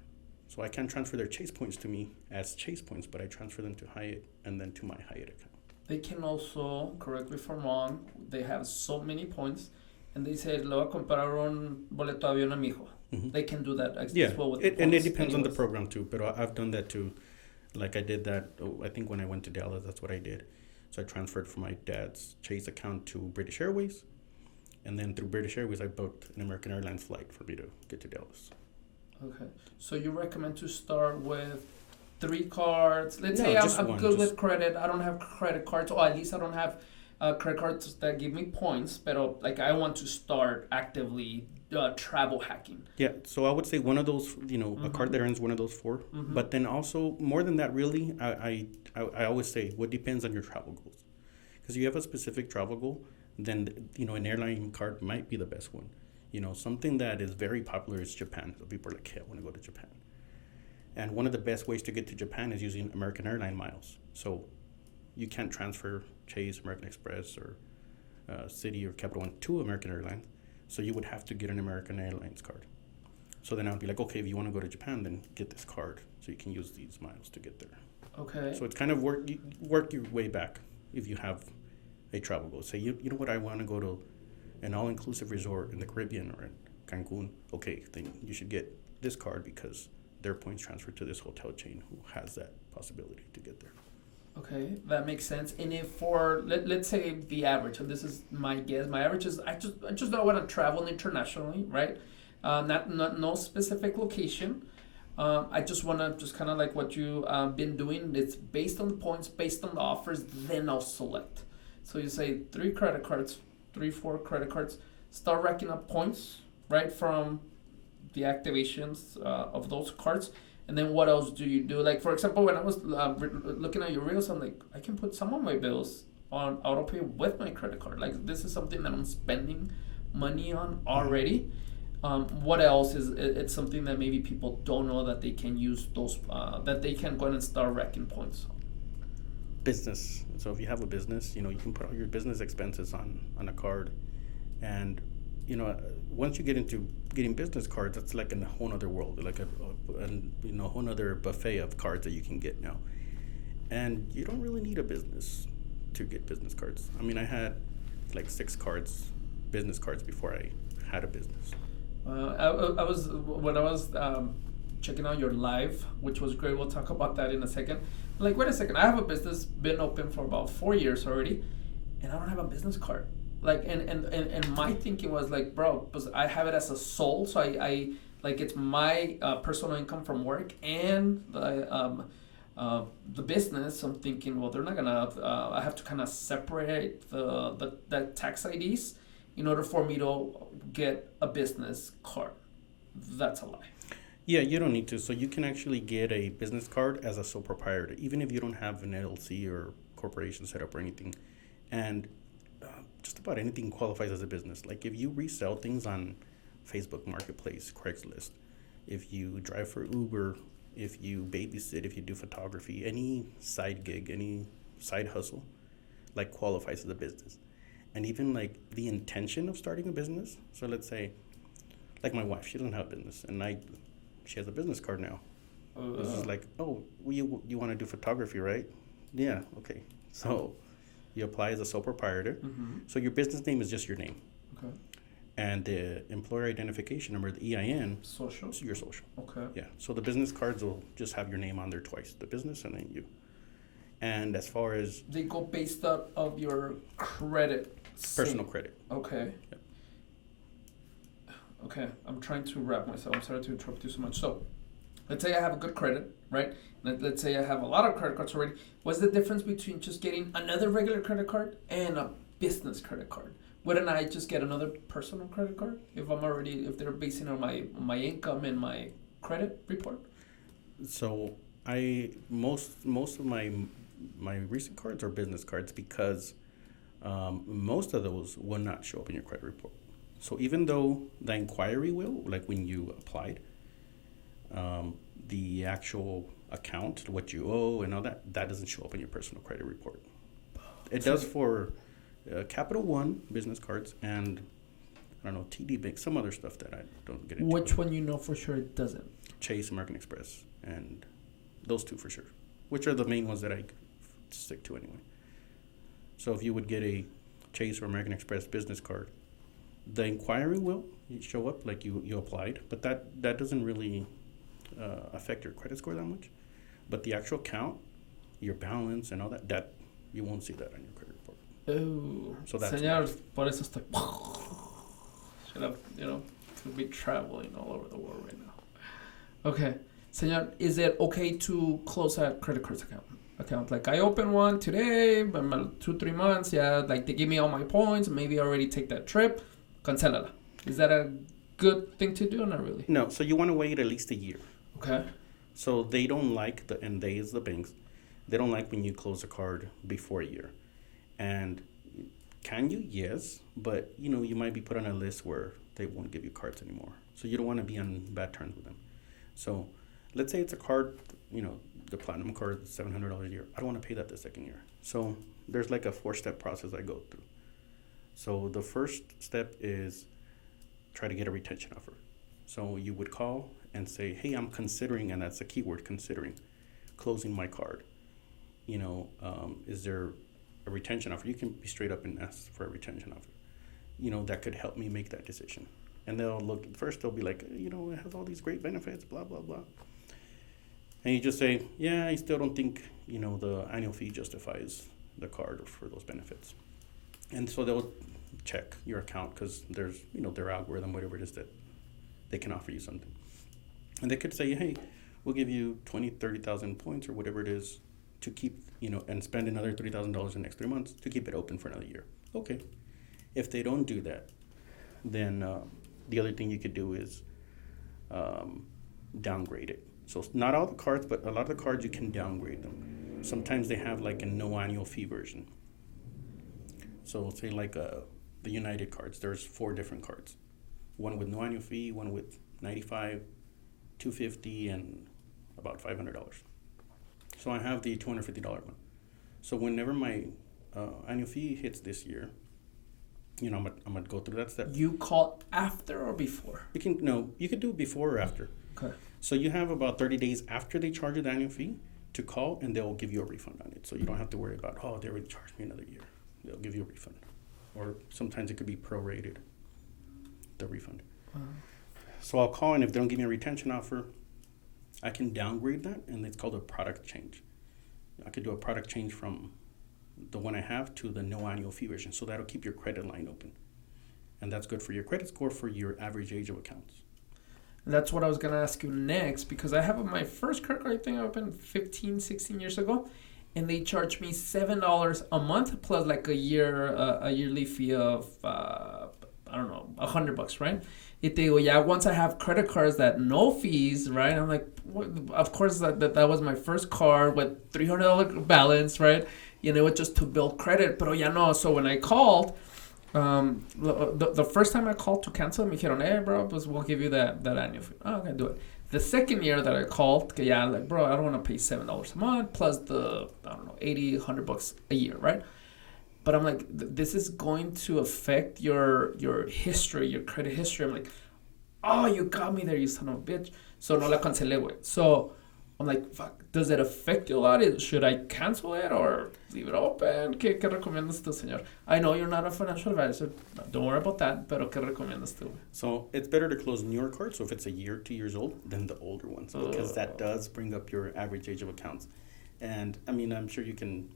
So I can't transfer their Chase points to me as Chase points, but I transfer them to Hyatt and then to my Hyatt account. They can also, correct me if I'm wrong, they have so many points, and they said, le voy a comprar un boleto de avión a mi hijo. Mm-hmm. They can do that as well with and it depends on the program too. But I've done that too. Like I did that, I think when I went to Dallas, that's what I did. So I transferred from my dad's Chase account to British Airways. And then through British Airways, I booked an American Airlines flight for me to get to Dallas. Okay. So you recommend to start with 3 cards. Let's say I'm good with credit. I don't have credit cards, or at least I don't have credit cards that give me points. But I want to start actively travel hacking. Yeah. So I would say one of those, a card that earns one of those 4. Mm-hmm. But then also more than that, really, I always say what depends on your travel goals. Because you have a specific travel goal, then an airline card might be the best one. Something that is very popular is Japan. So people are like, hey, I want to go to Japan. And one of the best ways to get to Japan is using American Airline miles. So you can't transfer Chase, American Express, or Citi or Capital One to American Airlines. So you would have to get an American Airlines card. So then I would be like, okay, if you want to go to Japan, then get this card so you can use these miles to get there. Okay. So it's kind of work your way back if you have a travel goal. Say, you know what, I want to go to an all-inclusive resort in the Caribbean or in Cancun. Okay, then you should get this card because their points transfer to this hotel chain who has that possibility to get there. Okay, that makes sense. And if for let's say the average, and this is my guess, my average is I just don't want to travel internationally, right? Not no specific location. I just want to just kind of like what you been doing. It's based on the points, based on the offers. Then I'll select. So you say three credit cards, three, four credit cards. Start racking up points right from the activations of those cards. And then what else do you do? Like for example, when I was looking at your reels, I'm like, I can put some of my bills on autopay with my credit card. Like this is something that I'm spending money on already. What else is it's something that maybe people don't know that they can use those that they can go ahead and start racking points. Business. So if you have a business, you can put all your business expenses on a card, and once you get into getting business cards, that's like in a whole other world, like a whole other buffet of cards that you can get now, and you don't really need a business to get business cards. I mean, I had like 6 business cards before I had a business. I was when I was checking out your live, which was great. We'll talk about that in a second. Like, wait a second, I have a business been open for about 4 years already, and I don't have a business card. Like, and my thinking was like, bro, because I have it as a sole, so I like it's my personal income from work and the business. I'm thinking, well, they're not gonna. I have to kind of separate the tax IDs in order for me to get a business card. That's a lie. Yeah, you don't need to. So you can actually get a business card as a sole proprietor, even if you don't have an LLC or corporation set up or anything. And just about anything qualifies as a business. Like if you resell things on Facebook Marketplace, Craigslist, if you drive for Uber, if you babysit, if you do photography, any side gig, any side hustle, like qualifies as a business. And even like the intention of starting a business. So let's say, like my wife, she doesn't have a business, and she has a business card now. This is like, oh, you want to do photography, right? Yeah, okay. So you apply as a sole proprietor. Mm-hmm. So your business name is just your name. Okay. And the employer identification number, the EIN, Social. is your social. Okay. Yeah. So the business cards will just have your name on there twice, the business and then you. And as far as they go based out of your credit. personal credit. Okay. Yep. Okay, I'm trying to wrap myself. I'm sorry to interrupt you so much. So, let's say I have a good credit, right? Let's say I have a lot of credit cards already. What's the difference between just getting another regular credit card and a business credit card? Wouldn't I just get another personal credit card if they're basing on my income and my credit report? So most of my recent cards are business cards because most of those will not show up in your credit report. So even though the inquiry will, like when you applied, the actual account, what you owe and all that doesn't show up in your personal credit report. It does for Capital One business cards and, I don't know, TD Bank, some other stuff that I don't get into. Which one you know for sure it doesn't? Chase, American Express, and those two for sure, which are the main ones that I stick to anyway. So if you would get a Chase or American Express business card, the inquiry will show up like you applied, but that doesn't really affect your credit score that much. But the actual count, your balance and all that you won't see that on your credit report. Oh, so that's señor, por eso estoy. Should have, could be traveling all over the world right now. Okay, señor, is it okay to close a credit card account? Like I open one today, but 2-3 months, yeah, like they give me all my points, maybe I already take that trip. Cancelala. Is that a good thing to do or not really? No, so you want to wait at least a year. Okay. So they don't like and they is the banks, they don't like when you close a card before a year. And can you? Yes, but you might be put on a list where they won't give you cards anymore. So you don't want to be on bad terms with them. So let's say it's a card, the platinum card, $700 a year. I don't want to pay that the second year. So there's like a 4-step process I go through. So the first step is try to get a retention offer. So you would call and say, hey, I'm considering, and that's a keyword, considering, closing my card. Is there a retention offer? You can be straight up and ask for a retention offer. That could help me make that decision. And they'll be like, it has all these great benefits, blah, blah, blah. And you just say, yeah, I still don't think, the annual fee justifies the card for those benefits. And so they'll check your account because there's, their algorithm, whatever it is that they can offer you something. And they could say, hey, we'll give you 20, 30,000 points or whatever it is to keep, and spend another $30,000 in the next 3 months to keep it open for another year. Okay. If they don't do that, then the other thing you could do is downgrade it. So not all the cards, but a lot of the cards you can downgrade them. Sometimes they have like a no annual fee version. So say like the United cards, there's 4 different cards. One with no annual fee, one with 95, 250, and about $500. So I have the $250 one. So whenever my annual fee hits this year, I'm gonna go through that step. You call after or before? You could do it before or after. Okay. So you have about 30 days after they charge you the annual fee to call, and they'll give you a refund on it. So you don't have to worry about, they already charged me another year. They'll give you a refund. Or sometimes it could be prorated, the refund. Wow. So I'll call, and if they don't give me a retention offer, I can downgrade that, and it's called a product change. I could do a product change from the one I have to the no annual fee version. So that'll keep your credit line open. And that's good for your credit score for your average age of accounts. That's what I was going to ask you next, because I have my first credit card thing I opened 15, 16 years ago, and they charged me $7 a month plus like a yearly fee of, $100, right? Y te digo, ya once I have credit cards that no fees, right? I'm like, of course that was my first card with $300 balance, right? It was just to build credit, pero ya no. So when I called, the first time I called to cancel, me dijeron, hey, bro, pues we'll give you that annual fee. Oh, okay, do it. The second year that I called, like, bro, I don't want to pay $7 a month plus the, $80, $100 a year, right? But I'm like, this is going to affect your history, your credit history. I'm like, oh, you got me there, you son of a bitch. So no la cancelé, güey. So I'm like, fuck, does it affect you a lot? Should I cancel it or leave it open? ¿Qué recomiendas tú, señor? I know you're not a financial advisor. Don't worry about that. Pero ¿qué recomiendas tú? So it's better to close newer cards. So if it's a year, 2 years old, than the older ones. Because that does bring up your average age of accounts. And, I'm sure you can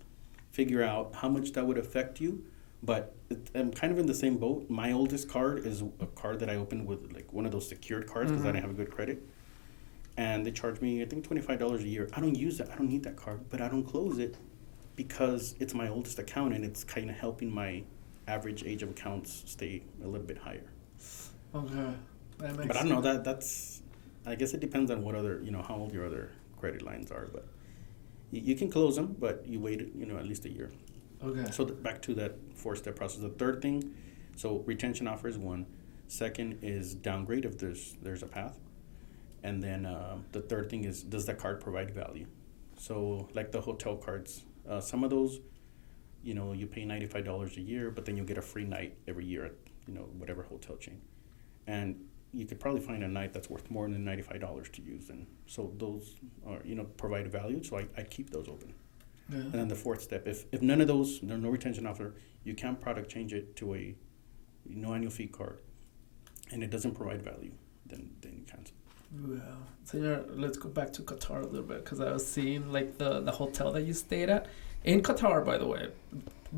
figure out how much that would affect you. But I'm kind of in the same boat. My oldest card is a card that I opened with like one of those secured cards because I didn't have a good credit. And they charge me, I think, $25 a year. I don't use it. I don't need that card, but I don't close it because it's my oldest account and it's kind of helping my average age of accounts stay a little bit higher. Okay. That makes but I don't know, that's, I guess it depends on what other, how old your other credit lines are. But you can close them, but you wait, at least a year. Okay. So back to that 4-step process. The third thing, so retention offer is one. Second is downgrade if there's a path. And then the third thing is, does the card provide value? So like the hotel cards, some of those, you pay $95 a year, but then you'll get a free night every year at, whatever hotel chain. And you could probably find a night that's worth more than $95 to use. And so those are, provide value. So I keep those open. Yeah. And then the fourth step, if none of those, there's no retention offer, you can product change it to a no annual fee card, and it doesn't provide value, then you cancel. Well, Senor, let's go back to Qatar a little bit because I was seeing like the hotel that you stayed at in Qatar, by the way.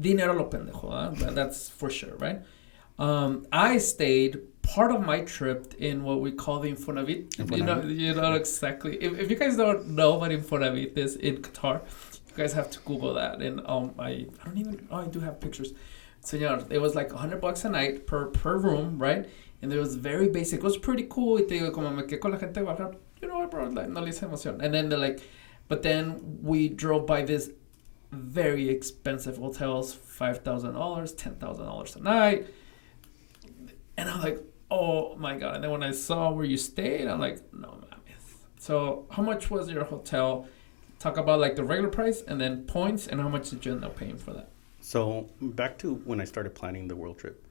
Dinero lo pendejo, huh? That's for sure, right? I stayed part of my trip in what we call the Infonavit. You know exactly. If you guys don't know what Infonavit is in Qatar, you guys have to Google that. And I do have pictures. Senor, it was like $100 a night per room, right? And it was very basic. It was pretty cool. Y te digo, como me quedé con la gente, you know what, bro? Like, no le hice emoción. And then they're like, but then we drove by this very expensive hotels, $5,000, $10,000 a night. And I'm like, oh my God. And then when I saw where you stayed, I'm like, no, mames. So how much was your hotel? Talk about like the regular price and then points, and how much did you end up paying for that? So back to when I started planning the world trip.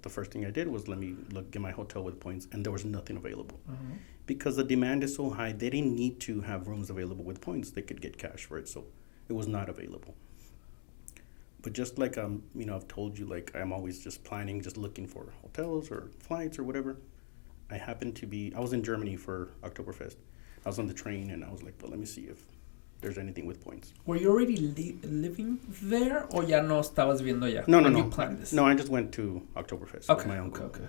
The first thing I did was let me get my hotel with points, and there was nothing available. Because the demand is so high, they didn't need to have rooms available with points. They could get cash for it, so it was not available. But just like, I've told you, like, I'm always just planning, just looking for hotels or flights or whatever. I was in Germany for Oktoberfest. I was on the train, and I was like, but let me see if there's anything with points. Were you already living there, or ya no estabas viendo ya? No. You planned this? No, I just went to Oktoberfest with my uncle. Okay.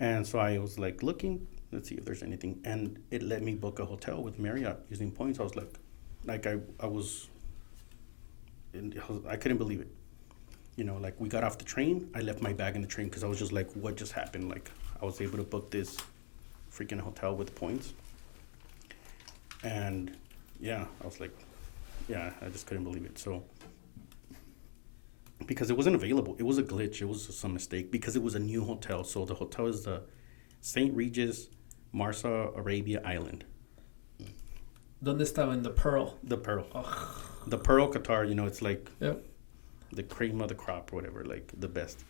And so I was like looking, let's see if there's anything, and it let me book a hotel with Marriott using points. I was like I couldn't believe it. You know, like we got off the train, I left my bag in the train because I was just like, what just happened? Like I was able to book this freaking hotel with points. And yeah, I was like, yeah, I just couldn't believe it. So, because it wasn't available, it was a glitch, it was some mistake because it was a new hotel. So the hotel is the St. Regis Marsa Arabia Island. ¿Dónde estaba? In the Pearl? The Pearl. Ugh. The Pearl, Qatar, you know, it's like Yep. the cream of the crop or whatever, like the best.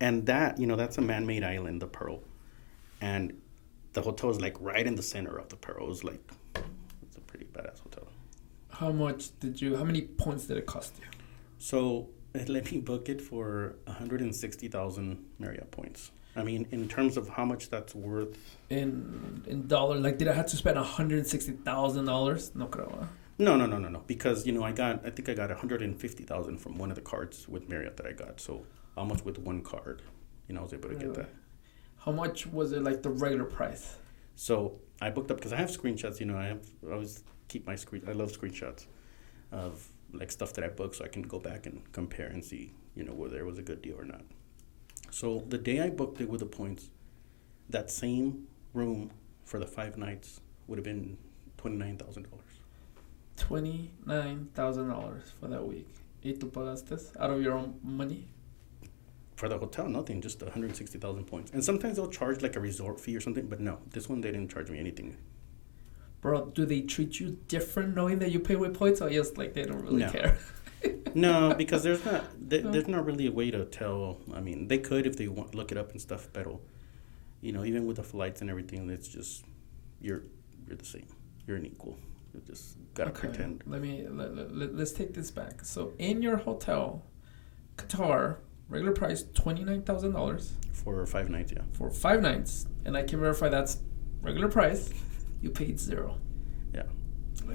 And that, you know, that's a man-made island, the Pearl. And the hotel is like right in the center of the Pearl. It was like, it's a pretty badass hotel. How many points did it cost you? So it let me book it for 160,000 Marriott points. I mean, in terms of how much that's worth. In dollars, like did I have to spend $160,000? No creo. No. Because, you know, I think I got 150,000 from one of the cards with Marriott that I got. So almost with one card, you know, I was able to get that. How much was it, like the regular price? So I booked up because I have screenshots. You know, I always keep my screen. I love screenshots of like stuff that I booked, so I can go back and compare and see, you know, whether it was a good deal or not. So the day I booked it with the points, that same room for the 5 nights would have been $29,000. $29,000 for that week. ¿Y tú pagaste out of your own money? For the hotel, nothing, just 160,000 points. And sometimes they'll charge like a resort fee or something, but no, this one they didn't charge me anything. Bro, do they treat you different knowing that you pay with points, or just like they don't really care? No, because there's not really a way to tell. I mean, they could if they want look it up and stuff, but you know, even with the flights and everything, it's just you're the same. You're an equal. You just gotta pretend. Let's take this back. So in your hotel, Qatar, regular price $29,000 for 5 nights. Yeah. For 5 nights, and I can verify that's regular price. You paid $0. Yeah.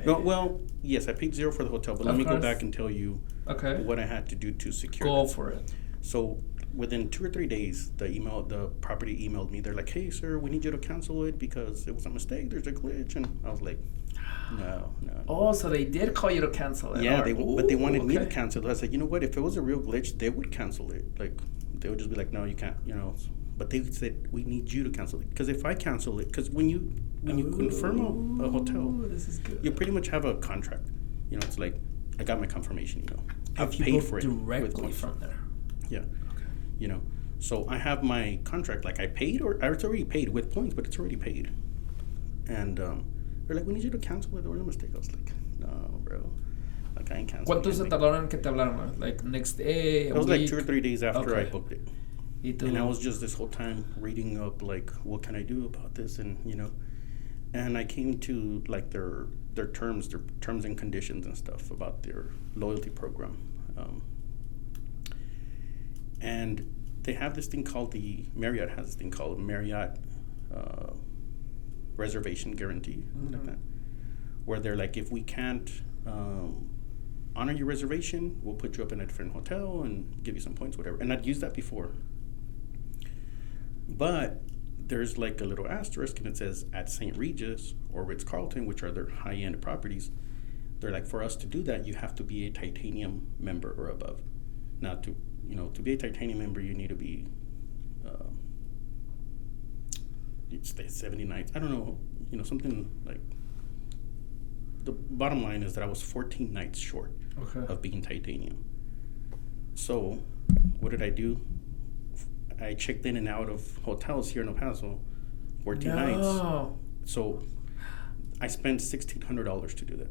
Well, yes, I paid $0 for the hotel, but let me go back and tell you what I had to do to secure. Go for it. So within 2 or 3 days, the property emailed me. They're like, "Hey, sir, we need you to cancel it because it was a mistake. There's a glitch." And I was like, No. Oh, so they did call you to cancel it. Yeah, but they wanted me to cancel it. I said, you know what? If it was a real glitch, they would cancel it. Like, they would just be like, no, you can't. You know. But they said we need you to cancel it because if I cancel it, because when you confirm a hotel, this is good. You pretty much have a contract. You know, it's like I got my confirmation. You know, I've you paid for it directly from there. Yeah. Okay. You know, so I have my contract. Like I paid, or it's already paid with points, but it's already paid. And they're like, we need you to cancel it. There was a mistake. I was like, no, bro. Like, I ain't canceling. ¿Cuánto se tardaron en que te hablaron? Like, next day? It was week? like 2 or 3 days after I booked it. And I was just this whole time reading up, like, what can I do about this? And, you know, and I came to, like, their terms and conditions and stuff about their loyalty program. And they have this thing called Marriott has this thing called Marriott reservation guarantee, like that, where they're like, if we can't honor your reservation, we'll put you up in a different hotel and give you some points, whatever. And I'd used that before, but there's like a little asterisk, and it says at St. Regis or Ritz-Carlton, which are their high-end properties, they're like, for us to do that, you have to be a titanium member or above. Now, to be a titanium member, you need to be you'd stay 70 nights. I don't know, something like. The bottom line is that I was 14 nights short of being titanium. So, what did I do? I checked in and out of hotels here in El Paso, 14 nights. So, I spent $1,600 to do that.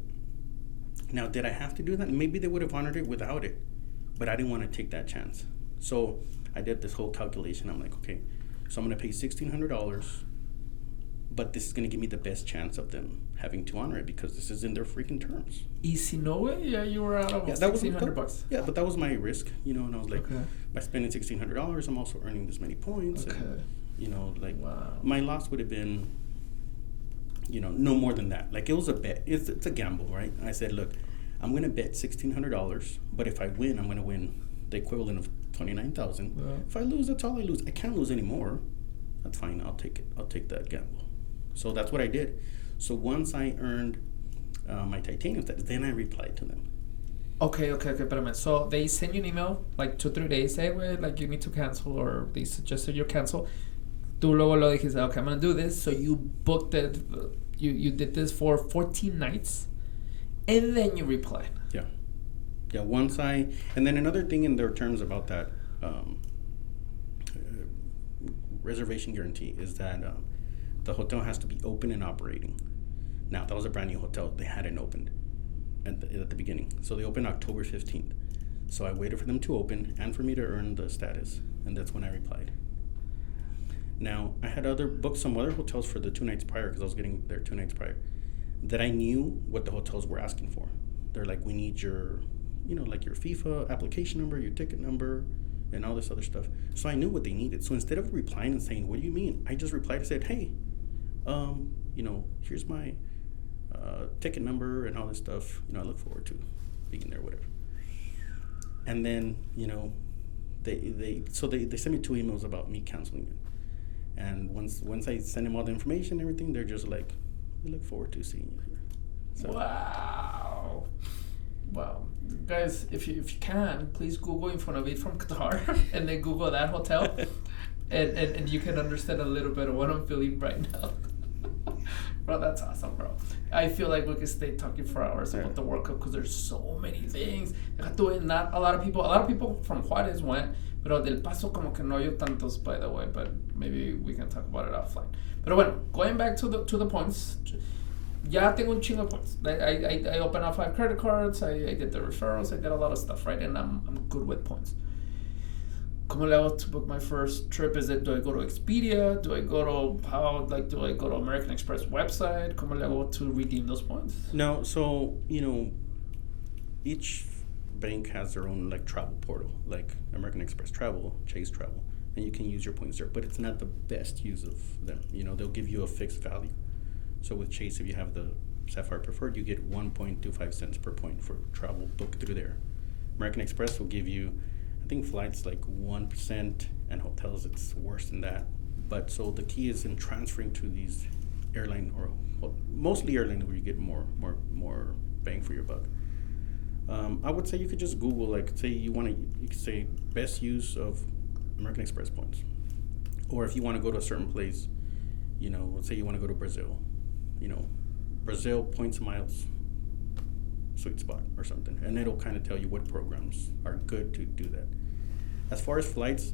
Now, did I have to do that? Maybe they would have honored it without it, but I didn't want to take that chance. So, I did this whole calculation. I'm like, okay, so I'm going to pay $1,600, but this is going to give me the best chance of them having to honor it because this is in their freaking terms. Easy, no way? Yeah, you were out of $1,600. Yeah, but that was my risk, and I was like, by spending $1,600, I'm also earning this many points. And, wow. My loss would have been, no more than that. Like, it was a bet. It's a gamble, right? I said, look, I'm going to bet $1,600, but if I win, I'm going to win the equivalent of $29,000. Yeah. If I lose, that's all I lose. I can't lose anymore. That's fine. I'll take it. I'll take that gamble. So that's what I did. So once I earned my titanium status, then I replied to them. Okay, espérame. So they send you an email like 2-3 days, hey, wait, like you need to cancel, or they suggested you cancel. Tú luego lo dijiste, okay, I'm gonna do this. So you booked it, you did this for 14 nights, and then you replied. Yeah, and then another thing in their terms about that reservation guarantee is that the hotel has to be open and operating. Now, that was a brand new hotel. They hadn't opened at the beginning. So they opened October 15th. So I waited for them to open and for me to earn the status, and that's when I replied. Now, I had booked some other hotels for the 2 nights prior, because I was getting there 2 nights prior, that I knew what the hotels were asking for. They're like, we need your, like your FIFA application number, your ticket number, and all this other stuff. So I knew what they needed. So instead of replying and saying, what do you mean? I just replied and said, hey, here's my ticket number and all this stuff. I look forward to being there, whatever. And then, they sent me 2 emails about me canceling it. And once I send them all the information and everything, they're just like, we look forward to seeing you here. So. Wow. Guys, if you can, please Google Infonavit from Qatar and then Google that hotel, and you can understand a little bit of what I'm feeling right now. Bro, that's awesome, bro. I feel like we could stay talking for hours about the World Cup because there's so many things. Not a lot of people from Juárez went, pero del Paso como que no hay tantos, by the way, but maybe we can talk about it offline. Pero bueno, going back to the points, ya tengo un chingo of points. I opened up 5 credit cards, I did the referrals, I did a lot of stuff, right? And I'm good with points. ¿Cómo le hago to book my first trip? Do I go to Expedia? Do I go to American Express website? ¿Cómo le hago to redeem those points? No, so, each bank has their own travel portal, like American Express Travel, Chase Travel, and you can use your points there, but it's not the best use of them. They'll give you a fixed value. So with Chase, if you have the Sapphire Preferred, you get 1.25 cents per point for travel booked through there. American Express will give you, I think, flights like 1%, and hotels it's worse than that. But so the key is in transferring to these airline mostly airline where you get more bang for your buck. I would say you could just Google, say you could say best use of American Express points, or if you want to go to a certain place, let's say you want to go to Brazil, Brazil points miles sweet spot or something, and it'll kind of tell you what programs are good to do that. As far as flights,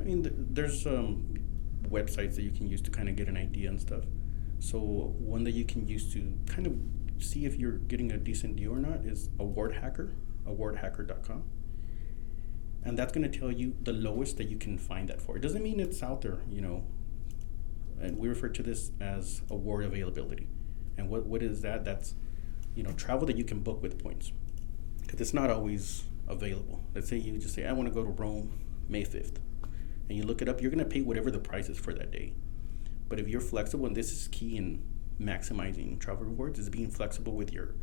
I mean, there's websites that you can use to kind of get an idea and stuff. So one that you can use to kind of see if you're getting a decent deal or not is awardhacker.com. And that's going to tell you the lowest that you can find that for. It doesn't mean it's out there, and we refer to this as award availability. And what is that? That's, travel that you can book with points. Because it's not always available. Let's say you just say, I want to go to Rome May 5th. And you look it up, you're going to pay whatever the price is for that day. But if you're flexible, and this is key in maximizing travel rewards, is being flexible with your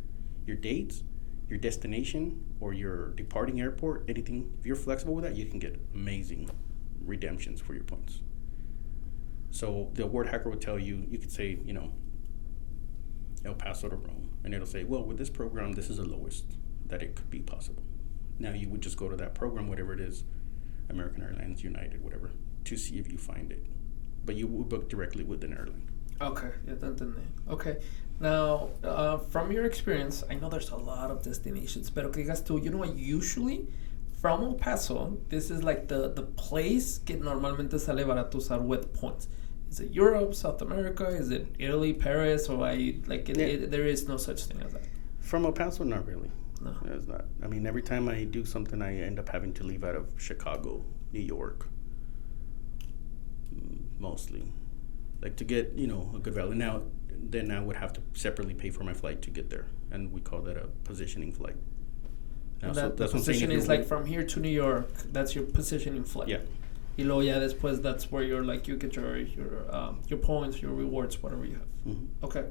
dates, your destination, or your departing airport, anything. If you're flexible with that, you can get amazing redemptions for your points. So the award hacker would tell you, you could say, El Paso to Rome, and it'll say, well, with this program, this is the lowest that it could be possible. Now you would just go to that program, whatever it is, American Airlines, United, whatever, to see if you find it. But you would book directly with an airline. Okay, yeah, okay. Now, from your experience, I know there's a lot of destinations, pero que digas tú, what, usually from El Paso, this is like the place que normalmente sale barato usar with points. Is it Europe, South America? Is it Italy, Paris? Or there is no such thing as that? From El Paso, not really. No. It's not. I mean, every time I do something, I end up having to leave out of Chicago, New York, mostly. To get, a good value. Now, then I would have to separately pay for my flight to get there. And we call that a positioning flight. Now, the position is from here to New York. That's your positioning flight. Yeah. Y luego ya después, that's where you're like, you get your points, your rewards, whatever you have. Mm-hmm. Okay.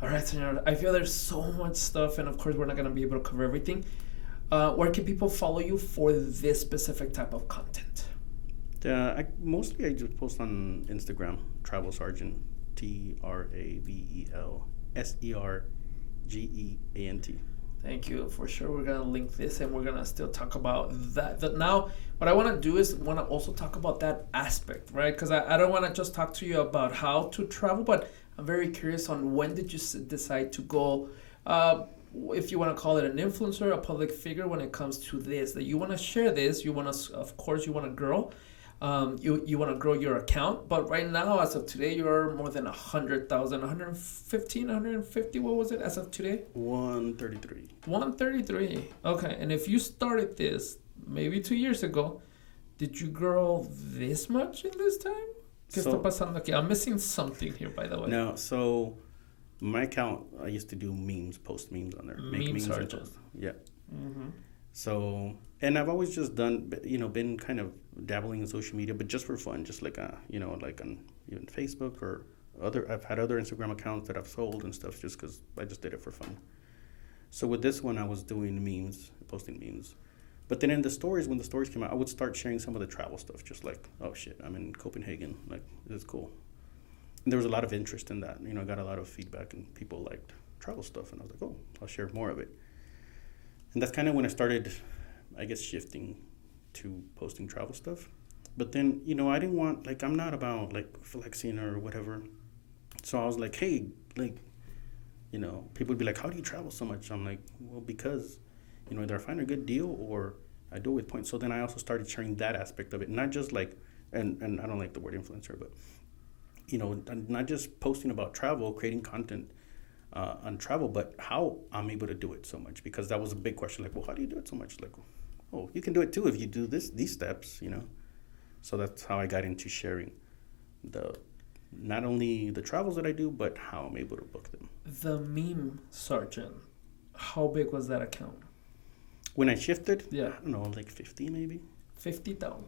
All right, senor. I feel there's so much stuff, and of course, we're not going to be able to cover everything. Where can people follow you for this specific type of content? Mostly I just post on Instagram, Travel Sergeant, TravelSergeant. Thank you. For sure, we're going to link this, and we're going to still talk about that. Now, what I want to do is want to also talk about that aspect, right? Because I don't want to just talk to you about how to travel, but I'm very curious on when did you decide to go, if you want to call it an influencer, a public figure when it comes to this, that you want to share this, you want to, of course, you want to grow. You want to grow your account, but right now, as of today, you're more than 100,000, 115, 150. What was it as of today? 133. 133. Okay, and if you started this maybe 2 years ago, did you grow this much in this time? ¿Qué está pasando aquí? I'm missing something here, by the way. No, so my account, I used to do memes, post memes on there. Make memes and post. Yeah. Mm-hmm. So, and I've always just done, been kind of dabbling in social media, but just for fun, just like, like on even Facebook or I've had other Instagram accounts that I've sold and stuff just because I just did it for fun. So with this one, I was doing memes, posting memes. But then in the stories, when the stories came out, I would start sharing some of the travel stuff, just like, oh shit, I'm in Copenhagen, like, this is cool. And there was a lot of interest in that. I got a lot of feedback and people liked travel stuff, and I was like, oh, I'll share more of it. And that's kind of when I started, I guess, shifting to posting travel stuff. But then, I didn't want, like, I'm not about, like, flexing or whatever. So I was like, hey, like, people would be like, how do you travel so much? I'm like, well, because, either I find a good deal or I do it with points. So then I also started sharing that aspect of it. Not just like, and I don't like the word influencer, but, not just posting about travel, creating content on travel, but how I'm able to do it so much. Because that was a big question. Like, well, how do you do it so much? Like, oh, you can do it too if you do these steps, So that's how I got into sharing not only the travels that I do, but how I'm able to book them. The meme sergeant, how big was that account? When I shifted, yeah, I don't know, like 50 maybe. 50,000.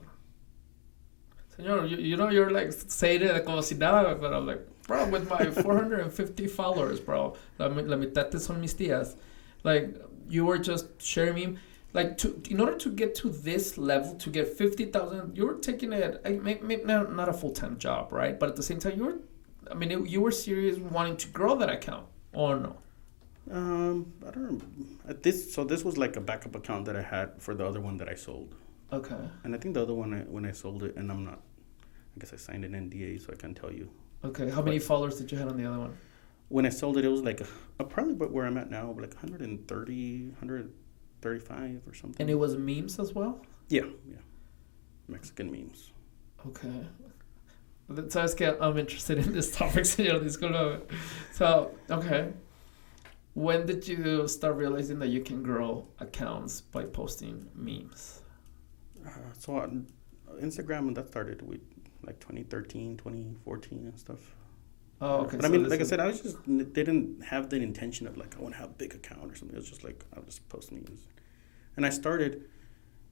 Señor, you're like saying it como si nada, but I'm like, bro, with my 450 followers, bro, la mitad son mis tías. Like, you were just sharing meme. Like, in order to get to this level, to get 50,000, you were taking it, maybe not a full-time job, right? But at the same time, you were serious wanting to grow that account, or no? I don't know. This was like a backup account that I had for the other one that I sold. Okay. And I think the other one, when I sold it, and I guess I signed an NDA, so I can't tell you. Okay. How many followers did you have on the other one? When I sold it, it was like probably where I'm at now, like 130, 135 or something. And it was memes as well? Yeah. Mexican memes. Okay. Sabes que I'm interested in this topic, señor. Disculpa. So, okay. When did you start realizing that you can grow accounts by posting memes? So on Instagram, that started with like 2013, 2014 and stuff. Oh, okay. But like I said, I didn't have the intention of like, I want to have a big account or something. It was just like, I'll just post memes. And I started,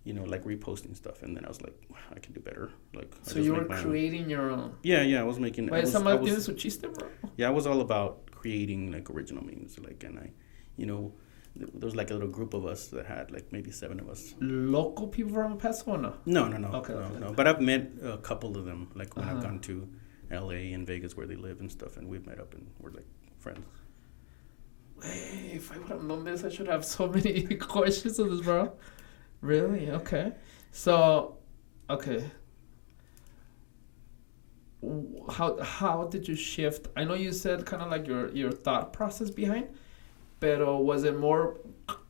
like reposting stuff. And then I was like, I can do better. Like, so you were creating your own? Yeah, I was making. Wait, somebody tiene su chiste, bro? Yeah, I was all about creating like original memes. Like, and there was like a little group of us that had like maybe 7 of us. Local people from Paso or no? No. Okay. But I've met a couple of them, like when I've gone to LA and Vegas where they live and stuff, and we've met up and we're like friends. Hey, if I would have known this, I should have so many questions on this, bro. Really? Okay. So, okay. How did you shift? I know you said kind of like your thought process behind, but was it more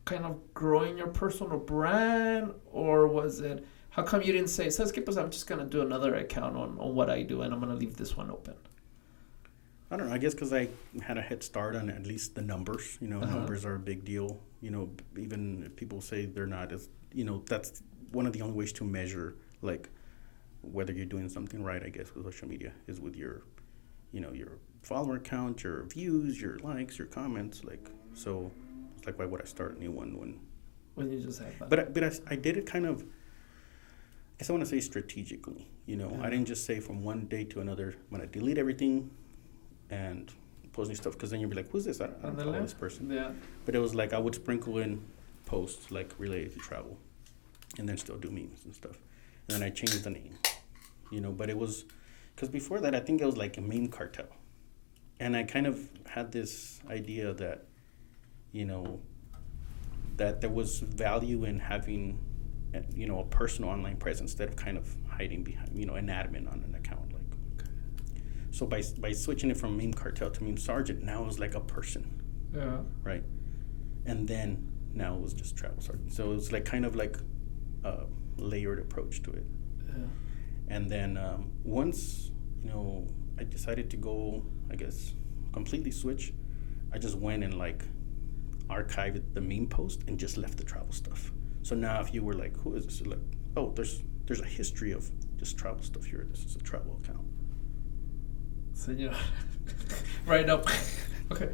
kind of growing your personal brand, or was it, how come you didn't say, ¿Sabes qué? Pues I'm just going to do another account on what I do and I'm going to leave this one open? I don't know. I guess because I had a head start on at least the numbers. Numbers are a big deal. Even if people say they're not, it's, that's one of the only ways to measure, like, whether you're doing something right, I guess, with social media, is with your, your follower count, your views, your likes, your comments. Like, so it's like, why would I start a new one when you just have that? But I did it kind of, guess I want to say strategically. You know, Yeah. I didn't just say from one day to another, I'm going to delete everything and post new stuff, because then you'll be like, who's this? I don't follow this person. Yeah. But it was like I would sprinkle in posts like related to travel, and then still do memes and stuff. And then I changed the name, you know. But it was because before that, I think it was like a meme cartel, and I kind of had this idea that, you know, that there was value in having, you know, a personal online presence instead of kind of hiding behind, you know, an admin on an account. Like, so by switching it from meme cartel to meme sergeant, now it was like a person. Yeah. Right. And then now it was just travel sergeant. So it was like kind of like a layered approach to it. Yeah. And then once, you know, I decided to go, I guess, completely switch, I just went and like archived the meme post and just left the travel stuff. So now if you were like, who is this? You're like, oh, there's a history of just travel stuff here. This is a travel account. Senor. Right up. Okay.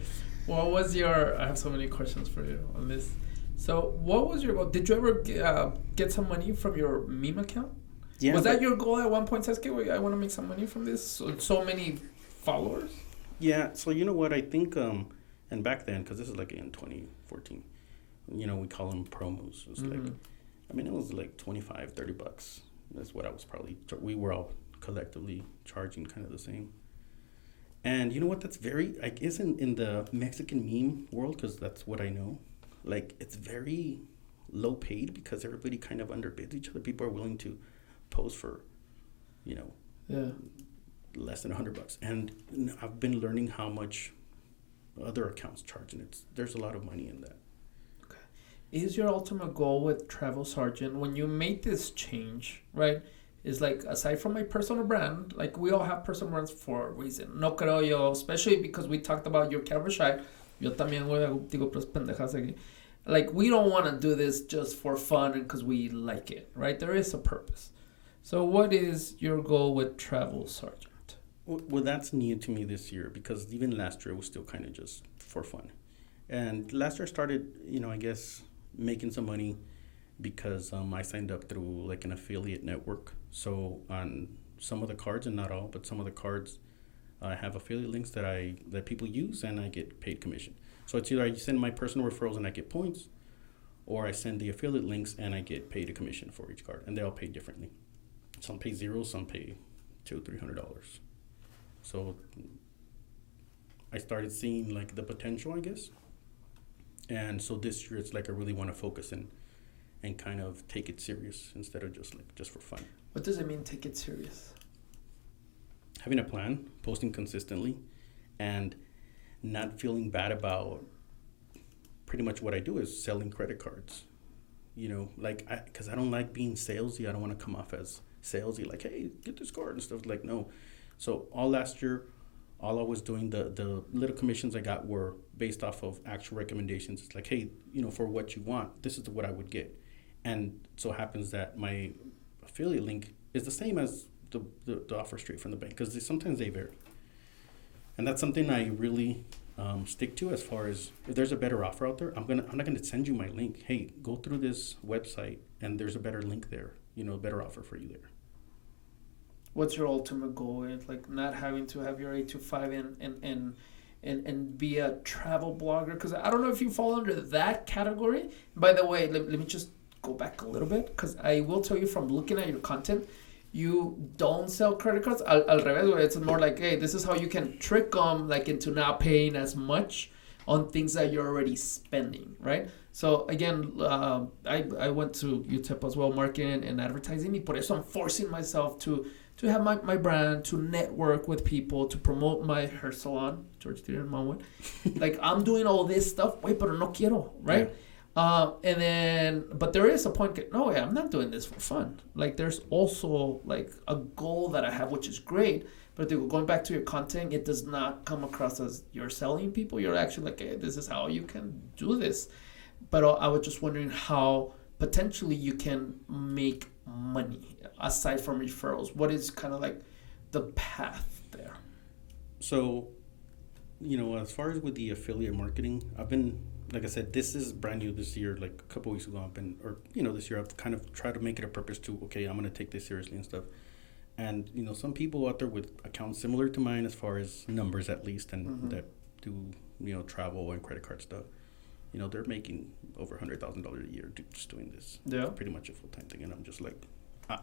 What was your? I have so many questions for you on this. So, what was your goal? Did you ever get some money from your meme account? Yeah. Was that your goal at one point? Sasuke, wait, I want to make some money from this. So many followers. Yeah. So you know what I think, and back then, because this is like in 2014, you know, we call them promos. It was like, I mean, it was like $25, $30. That's what I was probably. We were all collectively charging kind of the same. And you know what? That's very, I guess, in the Mexican meme world, because that's what I know. Like, it's very low paid because everybody kind of underbids each other. People are willing to post for, you know, less than $100. And I've been learning how much other accounts charge, and there's a lot of money in that. Okay. Is your ultimate goal with Travel Sergeant, when you made this change, right? Is like, aside from my personal brand, like we all have personal brands for a reason. No creo yo, especially because we talked about your camera shy. Yo también digo pues pendejas aquí. Like, we don't want to do this just for fun and because we like it, right? There is a purpose. So what is your goal with Travel Sergeant? Well, that's new to me this year, because even last year it was still kind of just for fun. And last year I started, you know, I guess, making some money because I signed up through like an affiliate network. So on some of the cards, and not all, but some of the cards, I have affiliate links that people use, and I get paid commission. So it's either I send my personal referrals and I get points, or I send the affiliate links and I get paid a commission for each card, and they all pay differently. Some pay $0, some pay $200-$300. So I started seeing like the potential, I guess. And so this year it's like I really want to focus and kind of take it serious instead of just for fun. What does it mean, take it serious? Having a plan, posting consistently, and not feeling bad about pretty much what I do is selling credit cards. You know, like, because I don't like being salesy. I don't want to come off as salesy, like, hey, get this card and stuff. Like, no. So all last year, all I was doing, the little commissions I got were based off of actual recommendations. It's like, hey, you know, for what you want, this is what I would get. And so happens that my affiliate link is the same as the offer straight from the bank, because sometimes they vary. And that's something I really stick to, as far as if there's a better offer out there, I'm not gonna send you my link. Hey, go through this website and there's a better link there, you know, a better offer for you there. What's your ultimate goal with, like, not having to have your 8 to 5 and be a travel blogger? Because I don't know if you fall under that category. By the way, let me just go back a little bit, because I will tell you from looking at your content, you don't sell credit cards. Al revés, it's more like, hey, this is how you can trick them like into not paying as much on things that you're already spending, right? So again, I went to UTEP as well, marketing and advertising, y por eso I'm forcing myself to have my brand, to network with people, to promote my hair salon, George Theater Moment. Like, I'm doing all this stuff, wait, pero no quiero, right? Yeah. And then, but there is a point, no, I'm not doing this for fun. Like, there's also like a goal that I have, which is great. But going back to your content, it does not come across as you're selling people. You're actually like, hey, this is how you can do this. But I was just wondering how potentially you can make money aside from referrals. What is kind of like the path there? So, you know, as far as with the affiliate marketing, I've been like I said, this is brand new this year. Like a couple weeks ago, this year I've kind of tried to make it a purpose to, okay, I'm gonna take this seriously and stuff. And some people out there with accounts similar to mine, as far as numbers at least, and that do travel and credit card stuff. They're making over $100,000 a year just doing this. Yeah, it's pretty much a full time thing, and I'm just like,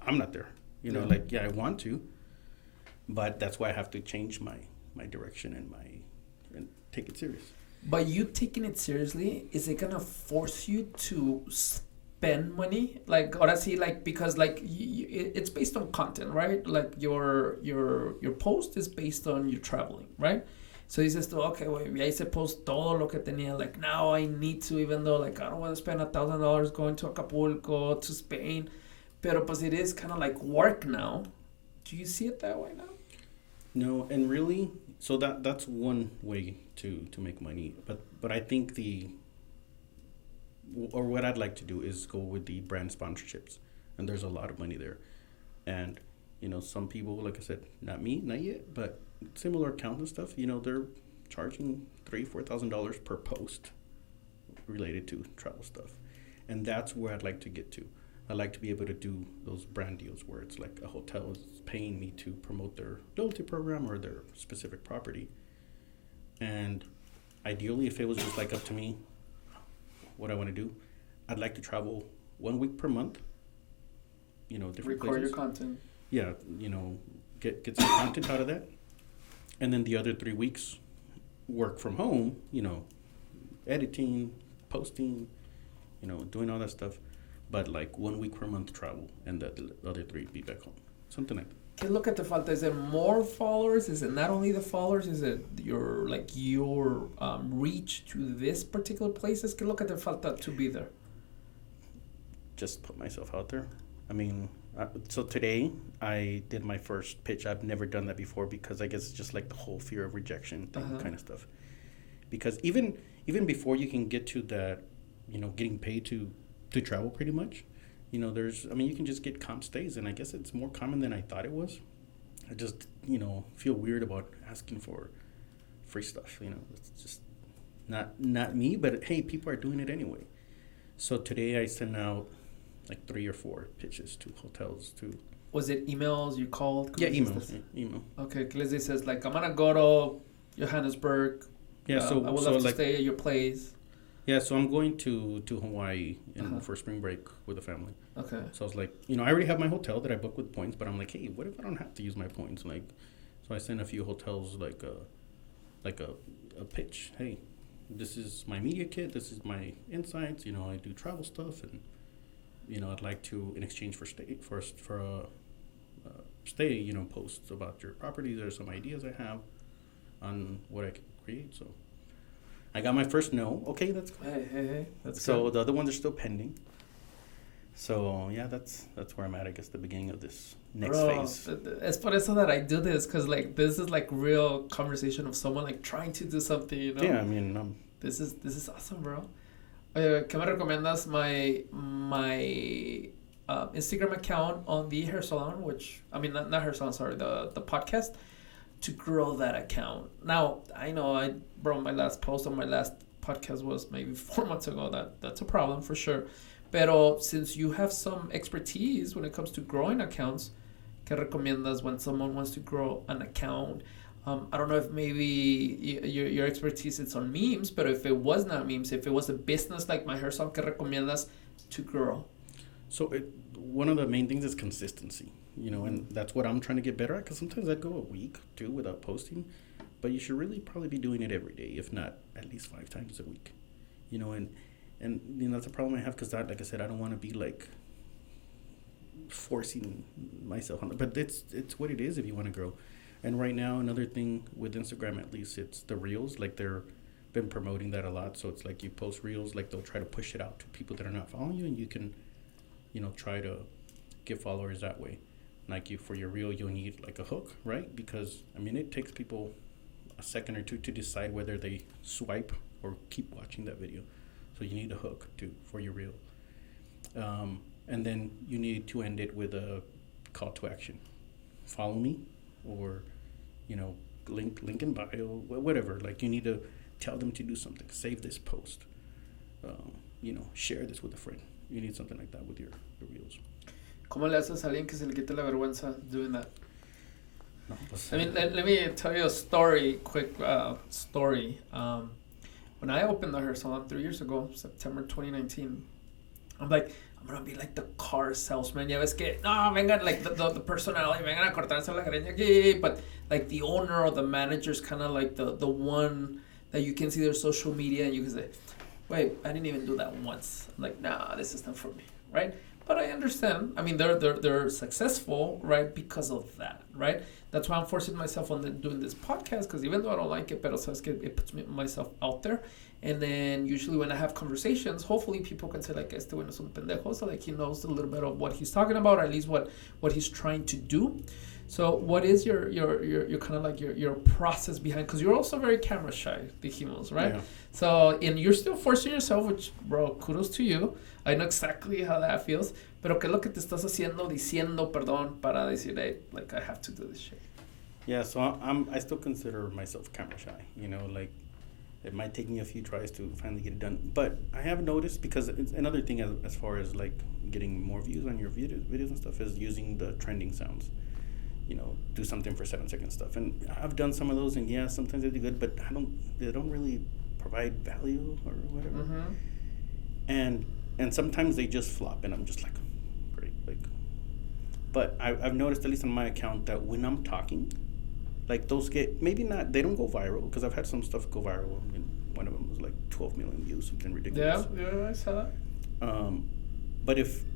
I'm not there. I want to, but that's why I have to change my direction and take it serious. But you taking it seriously, is it gonna force you to spend money? Like, or I see, like, because like it's based on content, right? Like your post is based on you traveling, right? So dices tú, okay, well, ya hice post todo lo que tenía. Like now I need to, even though like I don't want to spend $1,000 going to Acapulco, to Spain, pero pues it is kind of like work now. Do you see it that way now? No, and really, so that's one way to make money. But I think what I'd like to do is go with the brand sponsorships, and there's a lot of money there. And some people, like I said, not me, not yet, but similar accounts and stuff, they're charging $3,000-$4,000 per post related to travel stuff, and that's where I'd like to get to. I'd like to be able to do those brand deals where it's like a hotel is paying me to promote their loyalty program or their specific property. And ideally, if it was just like up to me, what I want to do, I'd like to travel 1 week per month. Different record places. Your content. Yeah, get some content out of that, and then the other 3 weeks work from home. Editing, posting, doing all that stuff. But like 1 week per month travel, and the other 3 be back home. Something like that. ¿Qué es lo que te falta? Is it more followers? Is it not only the followers? Is it your reach to this particular places? ¿Qué es lo que te falta to be there? Just put myself out there. I mean, so today I did my first pitch. I've never done that before because I guess it's just like the whole fear of rejection thing, kind of stuff. Because even before you can get to that, getting paid to travel pretty much, you can just get comp stays, and I guess it's more common than I thought it was. I just, feel weird about asking for free stuff, it's just not me, but hey, people are doing it anyway. So today I sent out like 3 or 4 pitches to hotels to. Was it emails you called? Yeah, emails. Email. Okay, Leslie says like, I'm gonna go to Johannesburg. Yeah, I would love to stay at your place. Yeah, so I'm going to Hawaii for spring break with the family. Okay. So I was like, I already have my hotel that I booked with points, but I'm like, hey, what if I don't have to use my points? Like, so I sent a few hotels like a pitch. Hey, this is my media kit. This is my insights. I do travel stuff, and I'd like to, in exchange for stay, posts about your properties or some ideas I have on what I can create. So I got my first no. Okay, that's good. Hey, that's so good. The other ones are still pending. So yeah, that's where I'm at. I guess the beginning of this next phase. Es por eso that I do this, because like this is like real conversation of someone like trying to do something. Yeah, I mean, this is awesome, bro. ¿Qué me recomiendas? My Instagram account on the hair salon, which I mean not hair salon, sorry, the podcast, to grow that account. Now I know my last post on my last podcast was maybe 4 months ago. That's a problem for sure. Pero since you have some expertise when it comes to growing accounts, ¿qué recomiendas when someone wants to grow an account? I don't know if maybe your expertise is on memes, but if it was not memes, if it was a business like my hair salon, ¿qué recomiendas to grow? So one of the main things is consistency, and that's what I'm trying to get better at, because sometimes I go a week, 2 without posting, but you should really probably be doing it every day, if not at least 5 times a week, and that's a problem I have, because like I said, I don't want to be like forcing myself on it, but it's what it is if you want to grow. And right now, another thing with Instagram, at least, it's the reels. Like, they're been promoting that a lot. So it's like you post reels, like they'll try to push it out to people that are not following you, and you can, try to get followers that way. Like, for your reel, you'll need like a hook, right? Because it takes people a second or two to decide whether they swipe or keep watching that video. So you need a hook for your reel, and then you need to end it with a call to action. Follow me, or link in bio, whatever. Like, you need to tell them to do something. Save this post, share this with a friend. You need something like that with your reels. ¿Cómo le haces a alguien que se le quite la vergüenza doing that? No, pues, I mean, let me tell you a story, quick story. When I opened the hair salon 3 years ago, September 2019, I'm like, I'm gonna be like the car salesman. Ya ves que, no, vengan, like the personality, vengan a cortarse la greña aquí. But like the owner or the manager's kind of like the one that you can see their social media and you can say, wait, I didn't even do that once. I'm like, nah, this is not for me, right? But I understand. I mean, they're successful, right, because of that, right? That's why I'm forcing myself on doing this podcast, because even though I don't like it, pero sabes que it puts myself out there. And then usually when I have conversations, hopefully people can say like, este güey no es un pendejo, so like he knows a little bit of what he's talking about, or at least what he's trying to do. So what is your kind of like your process behind, because you're also very camera shy, dijimos, right? Yeah. So, and you're still forcing yourself, which, bro, kudos to you. I know exactly how that feels. Pero ¿qué es lo que te estás diciendo, perdón, para decir, hey, like, I have to do this shit? Yeah, so I still consider myself camera shy. Like, it might take me a few tries to finally get it done. But I have noticed, because it's another thing as far as, like, getting more views on your videos and stuff is using the trending sounds. Do something for 7-second stuff. And I've done some of those, and yeah, sometimes they do good, but they don't really provide value or whatever. Mm-hmm. And sometimes they just flop, and I'm just like, great. Like, but I've noticed, at least on my account, that when I'm talking, like those they don't go viral, because I've had some stuff go viral. I mean, one of them was like 12 million views, something ridiculous. Yeah, I saw that.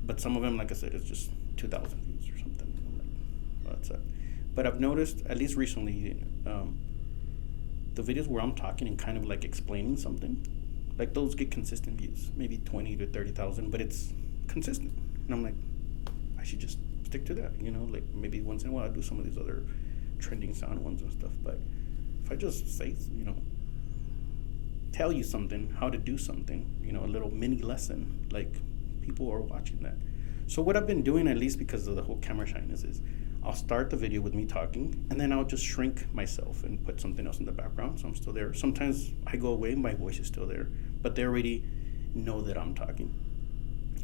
But some of them, like I said, it's just 2,000 views or something. I'm like, well, that's it. But I've noticed, at least recently, the videos where I'm talking and kind of like explaining something, like those get consistent views, maybe 20 to 30,000, but it's consistent. And I'm like, I should just stick to that, like maybe once in a while I do some of these other trending sound ones and stuff. But if I just say, tell you something, how to do something, a little mini lesson, like people are watching that. So what I've been doing, at least because of the whole camera shyness, is I'll start the video with me talking, and then I'll just shrink myself and put something else in the background, so I'm still there. Sometimes I go away, my voice is still there, but they already know that I'm talking.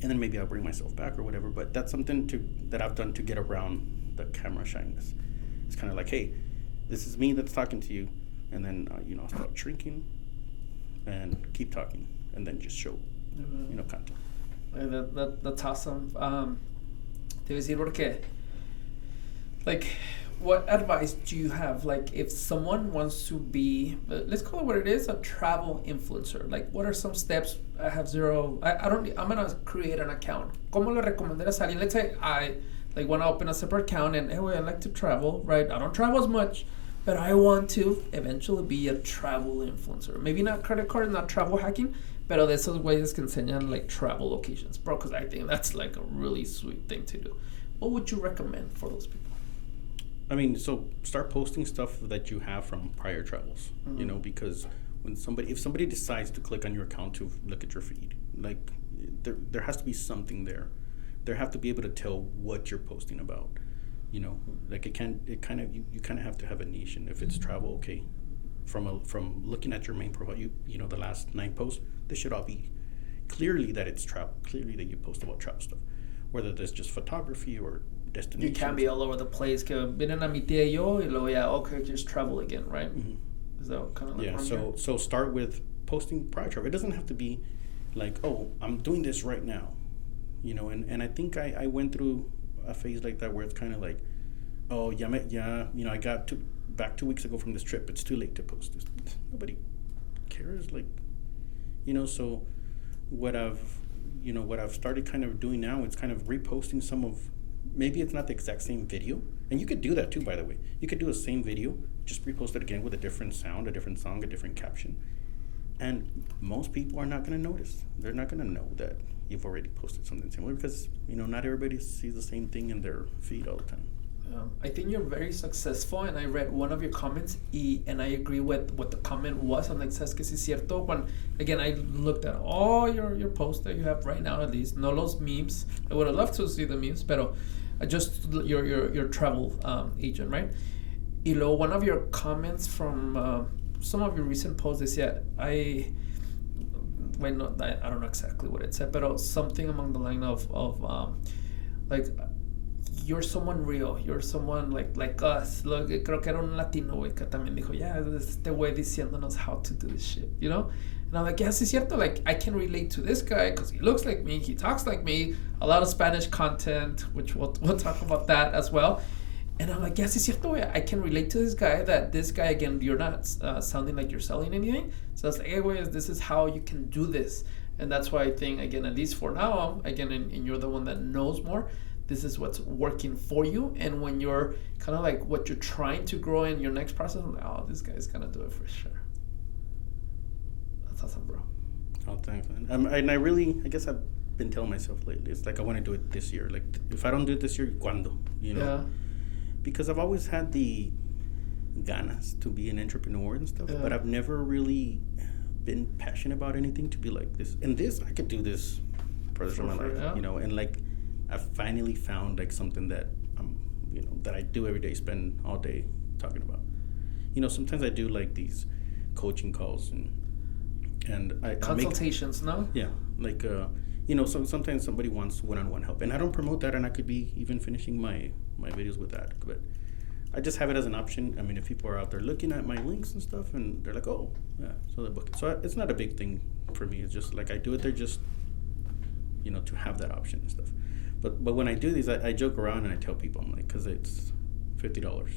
And then maybe I'll bring myself back or whatever, but that's something that I've done to get around the camera shyness. It's kind of like, hey, this is me that's talking to you, and then I'll start shrinking and keep talking, and then just show content. That's awesome. Te voy a decir porque, like, what advice do you have? Like, if someone wants to be, let's call it what it is, a travel influencer. Like, what are some steps? I have zero. I'm gonna create an account. ¿Cómo le recomendarías a alguien? Let's say I want to open a separate account, and anyway, I like to travel, right? I don't travel as much, but I want to eventually be a travel influencer. Maybe not credit card, not travel hacking, pero de esos güeyes que enseñan like travel locations, bro. Because I think that's like a really sweet thing to do. What would you recommend for those people? I mean, so start posting stuff that you have from prior travels, Mm-hmm. Because if somebody decides to click on your account to look at your feed, like there has to be something there. They have to be able to tell what you're posting about, like you kind of have to have a niche. And if it's travel, okay, from looking at your main profile, the last 9 posts, they should all be clearly that it's travel, clearly that you post about travel stuff, whether there's just photography or destination. You can't be all over the place. Que vienen a mi tía y yo, y luego okay, just travel again, right? Mm-hmm. Is that kind of like so start with posting prior travel. It doesn't have to be like, oh, I'm doing this right now, and I think I went through a phase like that where it's kind of like, oh I got back 2 weeks ago from this trip. It's too late to post this. Nobody cares, like, so what I've started kind of doing now, it's kind of reposting some of, maybe it's not the exact same video, and you could do that too, by the way. You could do the same video, just repost it again with a different sound, a different song, a different caption, and most people are not going to notice. They're not going to know that you've already posted something similar, because not everybody sees the same thing in their feed all the time. I think you're very successful, and I read one of your comments, and I agree with what the comment was. I'm like, sabes que sí es cierto. When again, I looked at all your posts that you have right now, at least no los memes. I would have loved to see the memes, pero just your travel agent, right? Y luego one of your comments from some of your recent posts decía, wait, no, I don't know exactly what it said, but something along the line of like, you're someone real, you're someone like us. Creo que era un latino, güey, que también dijo, yeah, este güey diciéndonos how to do this shit, you know? And I'm like, yes, es cierto, like, I can relate to this guy because he looks like me, he talks like me, a lot of Spanish content, which we'll talk about that as well. And I'm like, yes, es cierto, güey, I can relate to this guy, again, you're not sounding like you're selling anything. So I was like, hey, güey, this is how you can do this. And that's why I think, again, at least for now, again, and you're the one that knows more, this is what's working for you. And when you're kind of like what you're trying to grow in your next process, I'm like, oh, this guy's gonna do it for sure. That's awesome, bro. Oh, thanks, man. And I guess I've been telling myself lately, it's like I want to do it this year. Like, if I don't do it this year, ¿cuándo? You know? Yeah. Because I've always had the ganas to be an entrepreneur and stuff, but I've never really been passionate about anything to be like this. And this, I could do this for the rest of my life, you know, and like, I finally found like something that that I do every day, spend all day talking about. You know, sometimes I do like these coaching calls and I consultations, no? Yeah, like you know, so sometimes somebody wants one-on-one help, and I don't promote that, and I could be even finishing my videos with that, but I just have it as an option. I mean, if people are out there looking at my links and stuff, and they're like, oh, yeah, so they book it. So it's not a big thing for me. It's just like I do it there just, you know, to have that option and stuff. But when I do these, I joke around and I tell people, I'm like, because it's $50.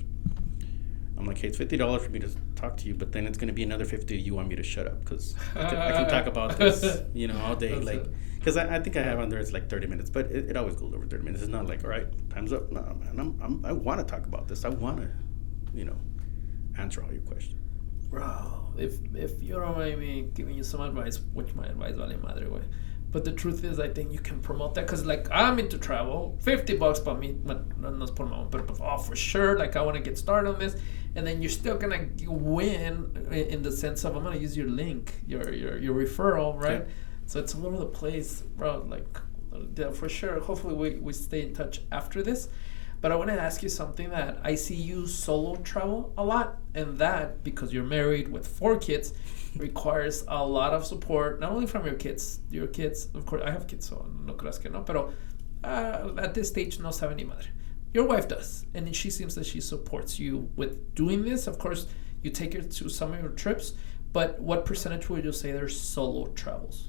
I'm like, hey, it's $50 for me to talk to you, but then it's going to be another $50 you want me to shut up because I can talk about this, you know, all day. That's like, because I think I have on there, it's like 30 minutes, but it always goes over 30 minutes. It's not like, all right, time's up. No, man, I want to talk about this. I want to, you know, answer all your questions. Bro, if you don't mind me giving you some advice, which my advice vale madre, güey. But the truth is, I think you can promote that because, like, I'm into travel. $50 para mí, no es por mamón, but for sure, like, I want to get started on this. And then you're still gonna win in the sense of I'm gonna use your link, your referral, right? Yeah. So it's all over the place, bro. Like, for sure. Hopefully, we stay in touch after this. But I want to ask you something that I see you solo travel a lot, and that because you're married with 4 kids. Requires a lot of support, not only from your kids, of course, I have kids, so no creas que no, pero at this stage, no sabe ni madre. Your wife does, and she seems that she supports you with doing this. Of course, you take her to some of your trips, but what percentage would you say there's solo travels?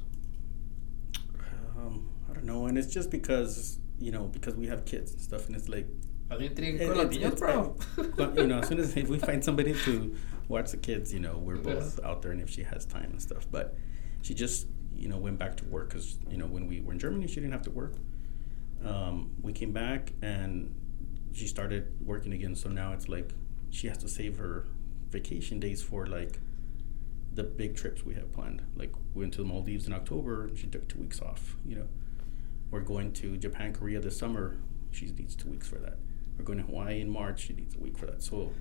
I don't know, and it's just because, you know, because we have kids and stuff, and it's like, you know, as soon as if we find somebody to watch the kids, you know, we're both out there, and if she has time and stuff. But she just, you know, went back to work because, you know, when we were in Germany, she didn't have to work. We came back and she started working again. So now it's like she has to save her vacation days for like the big trips we have planned. Like we went to the Maldives in October and she took 2 weeks off, you know. We're going to Japan, Korea this summer. She needs 2 weeks for that. We're going to Hawaii in March. She needs a week for that. So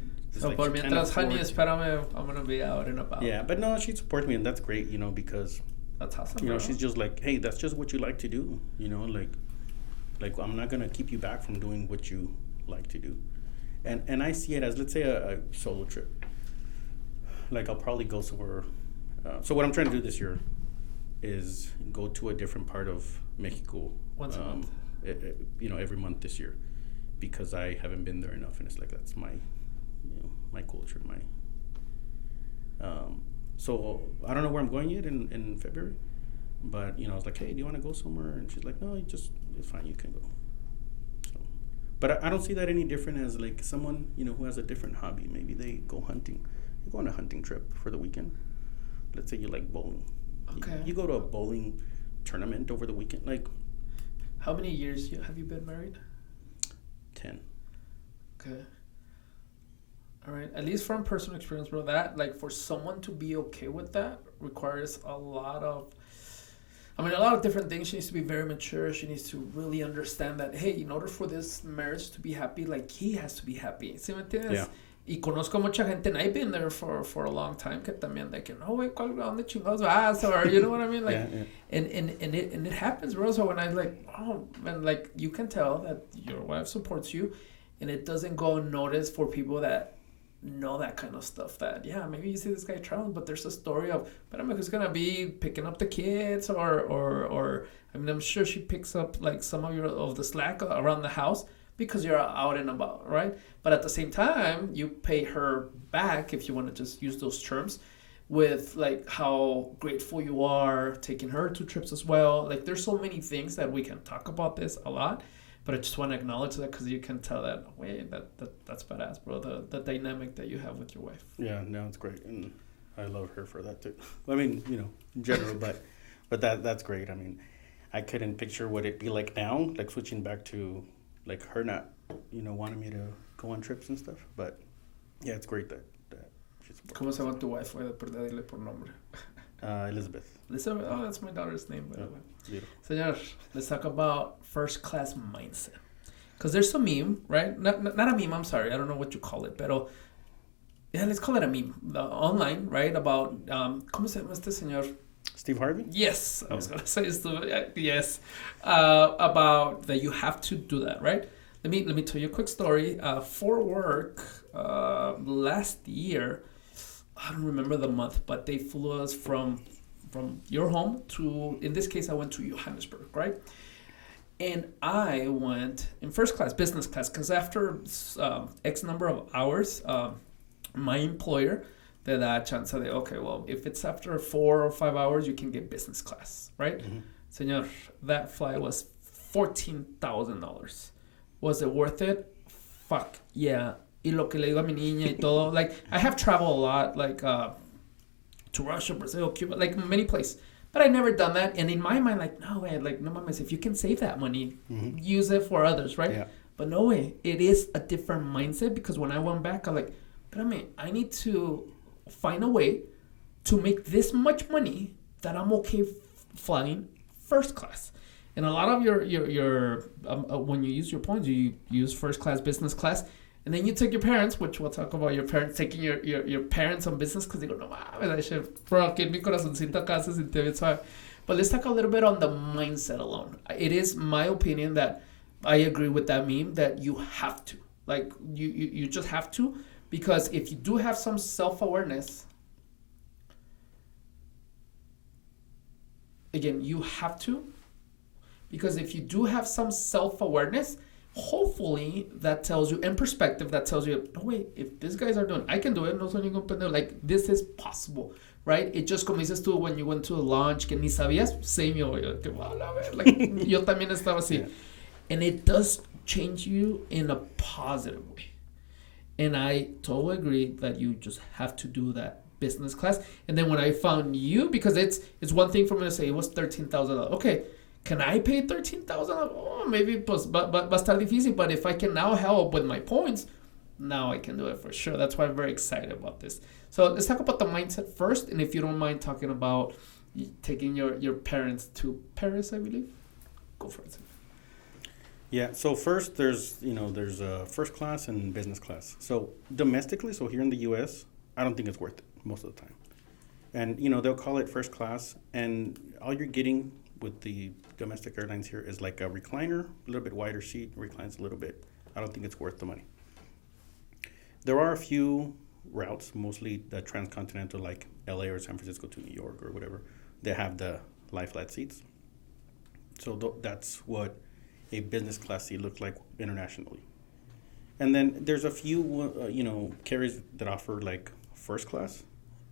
like por mientras, honey, espérame, I'm going to be out and about. Yeah, but no, she supports me, and that's great, you know, because that's awesome, you know, she's just like, hey, that's just what you like to do, you know, like I'm not going to keep you back from doing what you like to do. And I see it as, let's say, a solo trip. Like, I'll probably go somewhere. So what I'm trying to do this year is go to a different part of Mexico. Once a month. You know, every month this year, because I haven't been there enough, and it's like that's my, you know, my culture, my. So I don't know where I'm going yet in February, but you know, I was like, hey, do you want to go somewhere? And she's like, no, it's fine, you can go. So, but I don't see that any different as like someone, you know, who has a different hobby. Maybe they go hunting. You go on a hunting trip for the weekend. Let's say you like bowling. Okay. You go to a bowling tournament over the weekend, like. How many years have you been married? 10. Okay. All right. At least from personal experience, bro, that, like, for someone to be okay with that requires a lot of different things. She needs to be very mature. She needs to really understand that, hey, in order for this marriage to be happy, like, he has to be happy. ¿Sí me entiendes? Yeah. Y conozco mucha gente, and I've been there for a long time, que también de que, no, güey, ¿dónde chingados vas? Or, you know what I mean? Like, yeah. And it happens, bro. So when I like, oh, man, like, you can tell that your wife supports you, and it doesn't go unnoticed for people that know that kind of stuff. That maybe you see this guy traveling, but there's a story of, but I mean, who's gonna be picking up the kids, or I mean, I'm sure she picks up like some of the slack around the house because you're out and about, right? But at the same time, you pay her back, if you want to just use those terms, with like how grateful you are taking her to trips as well. Like there's so many things that we can talk about this a lot, but I just want to acknowledge that because you can tell that, wait, that's badass, bro. The dynamic that you have with your wife. Yeah, no, it's great, and I love her for that too. I mean, you know, in general, but that's great. I mean, I couldn't picture what it'd be like now, like switching back to like her not, you know, wanting me to go on trips and stuff. But yeah, it's great that she's. ¿Cómo se llama tu wife? Voy a perder, dile por nombre. Elizabeth. Elizabeth. Oh, that's my daughter's name, by the way. Beautiful. Señor, let's talk about first class mindset. Because there's a meme, right? Not a meme, I'm sorry. I don't know what you call it, pero yeah, let's call it a meme. Online, right? About, ¿cómo se llama este señor? Steve Harvey? Yes, I was going to say yes. About that you have to do that, right? Let me tell you a quick story. For work, last year, I don't remember the month, but they flew us from your home to, in this case, I went to Johannesburg, right? And I went in first class, business class, because after X number of hours, my employer, te da chance de, okay, well, if it's after 4 or 5 hours, you can get business class, right? Mm-hmm. Señor, that flight was $14,000. Was it worth it? Fuck, yeah. Y lo que le digo a mi niña y todo. Like, I have traveled a lot, like, to Russia, Brazil, Cuba, like, many places. But I never done that. And in my mind, like, no way, like, no mames, if you can save that money, use it for others, right? Yeah. But no way. It is a different mindset because when I went back, I'm like, but I mean, I need to find a way to make this much money that I'm okay flying first class. And a lot of your when you use your points, you use first class, business class, and then you take your parents, which we'll talk about your parents, taking your parents on business because they go, no mames, I should, bro, que mi corazoncito acá se siente bien suave. But let's talk a little bit on the mindset alone. It is my opinion that I agree with that meme that you have to. Like, you just have to, because if you do have some self-awareness, again, you have to, because if you do have some self-awareness, hopefully that tells you, in perspective, that tells you, no, wait, if these guys are doing, I can do it, no soy ningún pendejo, like, this is possible, right? It just como dices tú, when you went to a launch que ni sabías, same yo, que like, yo también estaba así. Yeah. And it does change you in a positive way. And I totally agree that you just have to do that business class. And then when I found you, because it's one thing for me to say it was $13,000. Okay, can I pay $13,000? Oh, maybe pues va estar difícil. But if I can now help with my points, now I can do it for sure. That's why I'm very excited about this. So let's talk about the mindset first. And if you don't mind talking about taking your parents to Paris, I believe, go for it. Yeah, so first there's first class and business class. So domestically, so here in the U.S., I don't think it's worth it most of the time. And, they'll call it first class, and all you're getting with the domestic airlines here is like a recliner, a little bit wider seat, reclines a little bit. I don't think it's worth the money. There are a few routes, mostly the transcontinental, like L.A. or San Francisco to New York or whatever, that have the lie-flat seats. So that's what a business class seat looks like internationally. And then there's a few, carriers that offer like first class,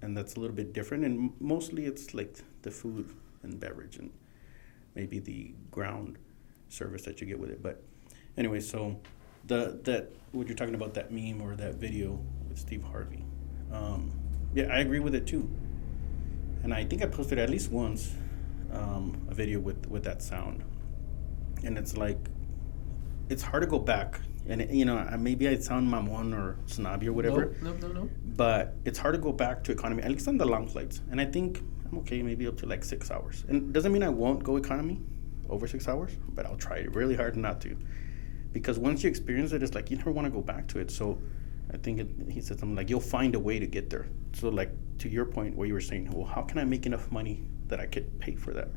and that's a little bit different. And mostly it's like the food and beverage and maybe the ground service that you get with it. But anyway, so that what you're talking about, that meme or that video with Steve Harvey, yeah, I agree with it too. And I think I posted at least once a video with that sound. And it's like, it's hard to go back. And, maybe I sound mamon or snobby or whatever. No. But it's hard to go back to economy, at least on the long flights. And I think I'm okay, maybe up to like 6 hours. And doesn't mean I won't go economy over 6 hours, but I'll try really hard not to. Because once you experience it, it's like you never want to go back to it. So I think he said something like, you'll find a way to get there. So like to your point where you were saying, well, how can I make enough money that I could pay for that?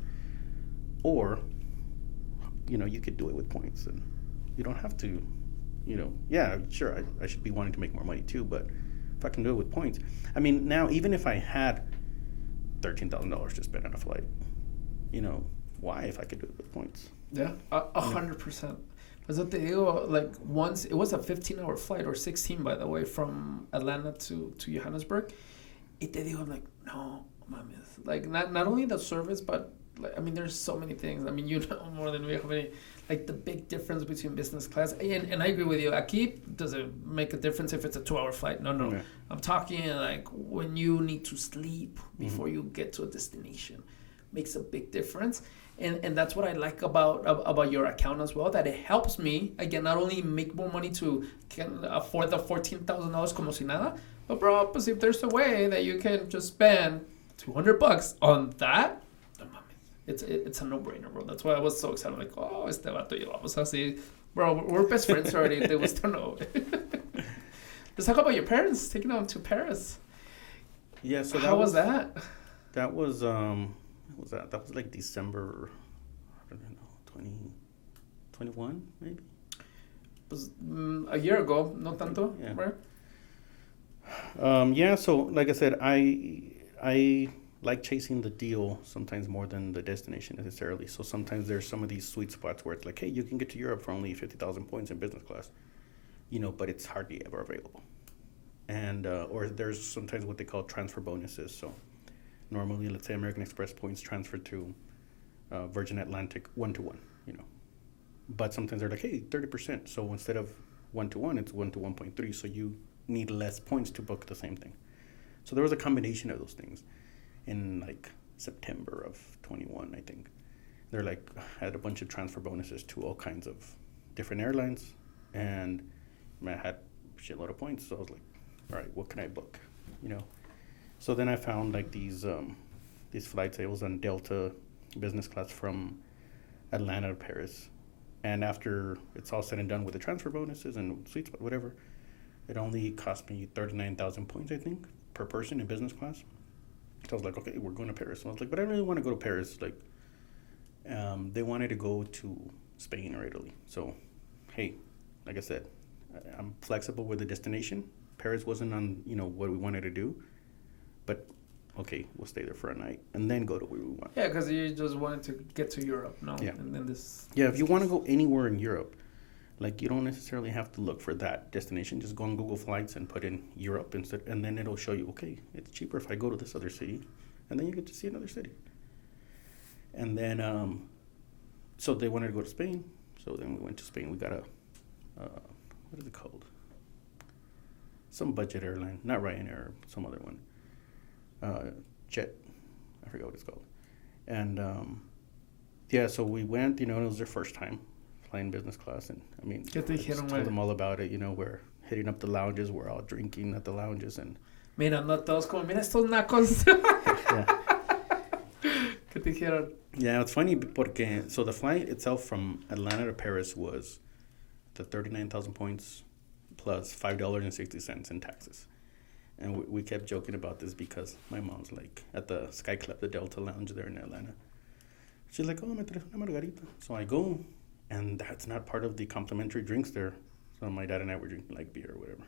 Or, you could do it with points, and you don't have to, yeah, sure, I should be wanting to make more money too, but if I can do it with points. I mean, now even if I had $13,000 to spend on a flight, you know, why if I could do it with points? Yeah, 100%. Eso te digo, like once it was a 15-hour flight or 16, by the way, from Atlanta to Johannesburg. Y te digo, like, no, mames. Like not only the service, but like, I mean, there's so many things. I mean, you know more than we have any. Like the big difference between business class and I agree with you. Aquí doesn't make a difference if it's a 2-hour flight. No. Okay. I'm talking like when you need to sleep before you get to a destination, makes a big difference. And that's what I like about your account as well. That it helps me again not only make more money to can afford the $14,000 como si nada, but bro, pues if there's a way that you can just spend $200 on that. It's a no-brainer, bro. That's why I was so excited. Like, oh, este vato y vamos así. Bro, we're best friends already. They was don't know. Let's talk about your parents taking them to Paris. Yeah, so how was that? That was what was that? That was like December, I don't know, 2021 maybe. It was a year ago, no tanto, yeah. Right? Yeah, so like I said, I like chasing the deal sometimes more than the destination necessarily. So sometimes there's some of these sweet spots where it's like, hey, you can get to Europe for only 50,000 points in business class, you know, but it's hardly ever available. And or there's sometimes what they call transfer bonuses. So normally, let's say American Express points transfer to Virgin Atlantic 1-to-1, you know. But sometimes they're like, hey, 30%. So instead of 1-to-1, it's 1-to-1.3. So you need less points to book the same thing. So there was a combination of those things. In like September of 21, I think. They're like, had a bunch of transfer bonuses to all kinds of different airlines. And I had a shitload of points. So I was like, all right, what can I book? You know? So then I found like these flights. I was on Delta business class from Atlanta to Paris. And after it's all said and done with the transfer bonuses and sweet spot, whatever, it only cost me 39,000 points, I think, per person in business class. So I was like, okay, we're going to Paris. And I was like, but I really want to go to Paris. Like, they wanted to go to Spain or Italy. So, hey, like I said, I'm flexible with the destination. Paris wasn't on, you know, what we wanted to do. But, okay, we'll stay there for a night and then go to where we want. Yeah, because you just wanted to get to Europe, no? Yeah. And then this. Yeah, if you want to go anywhere in Europe, like you don't necessarily have to look for that destination. Just go on Google Flights and put in Europe instead, and then it'll show you, okay, it's cheaper if I go to this other city, and then you get to see another city. And then, so they wanted to go to Spain, so then we went to Spain. We got a, what is it called? Some budget airline, not Ryanair, some other one. Jet, I forgot what it's called. And yeah, so we went, you know, it was their first time flying business class, and I mean, I just told them all about it. You know, we're hitting up the lounges, we're all drinking at the lounges, and mirando todos como mira estos nacos. Yeah. ¿Qué te dijeron? Yeah, it's funny porque so the flight itself from Atlanta to Paris was the 39,000 points plus $5.60 in taxes, and we kept joking about this because my mom's like at the Sky Club, the Delta Lounge there in Atlanta. She's like, oh, me traes una margarita. So I go, and that's not part of the complimentary drinks there. So my dad and I were drinking like beer or whatever.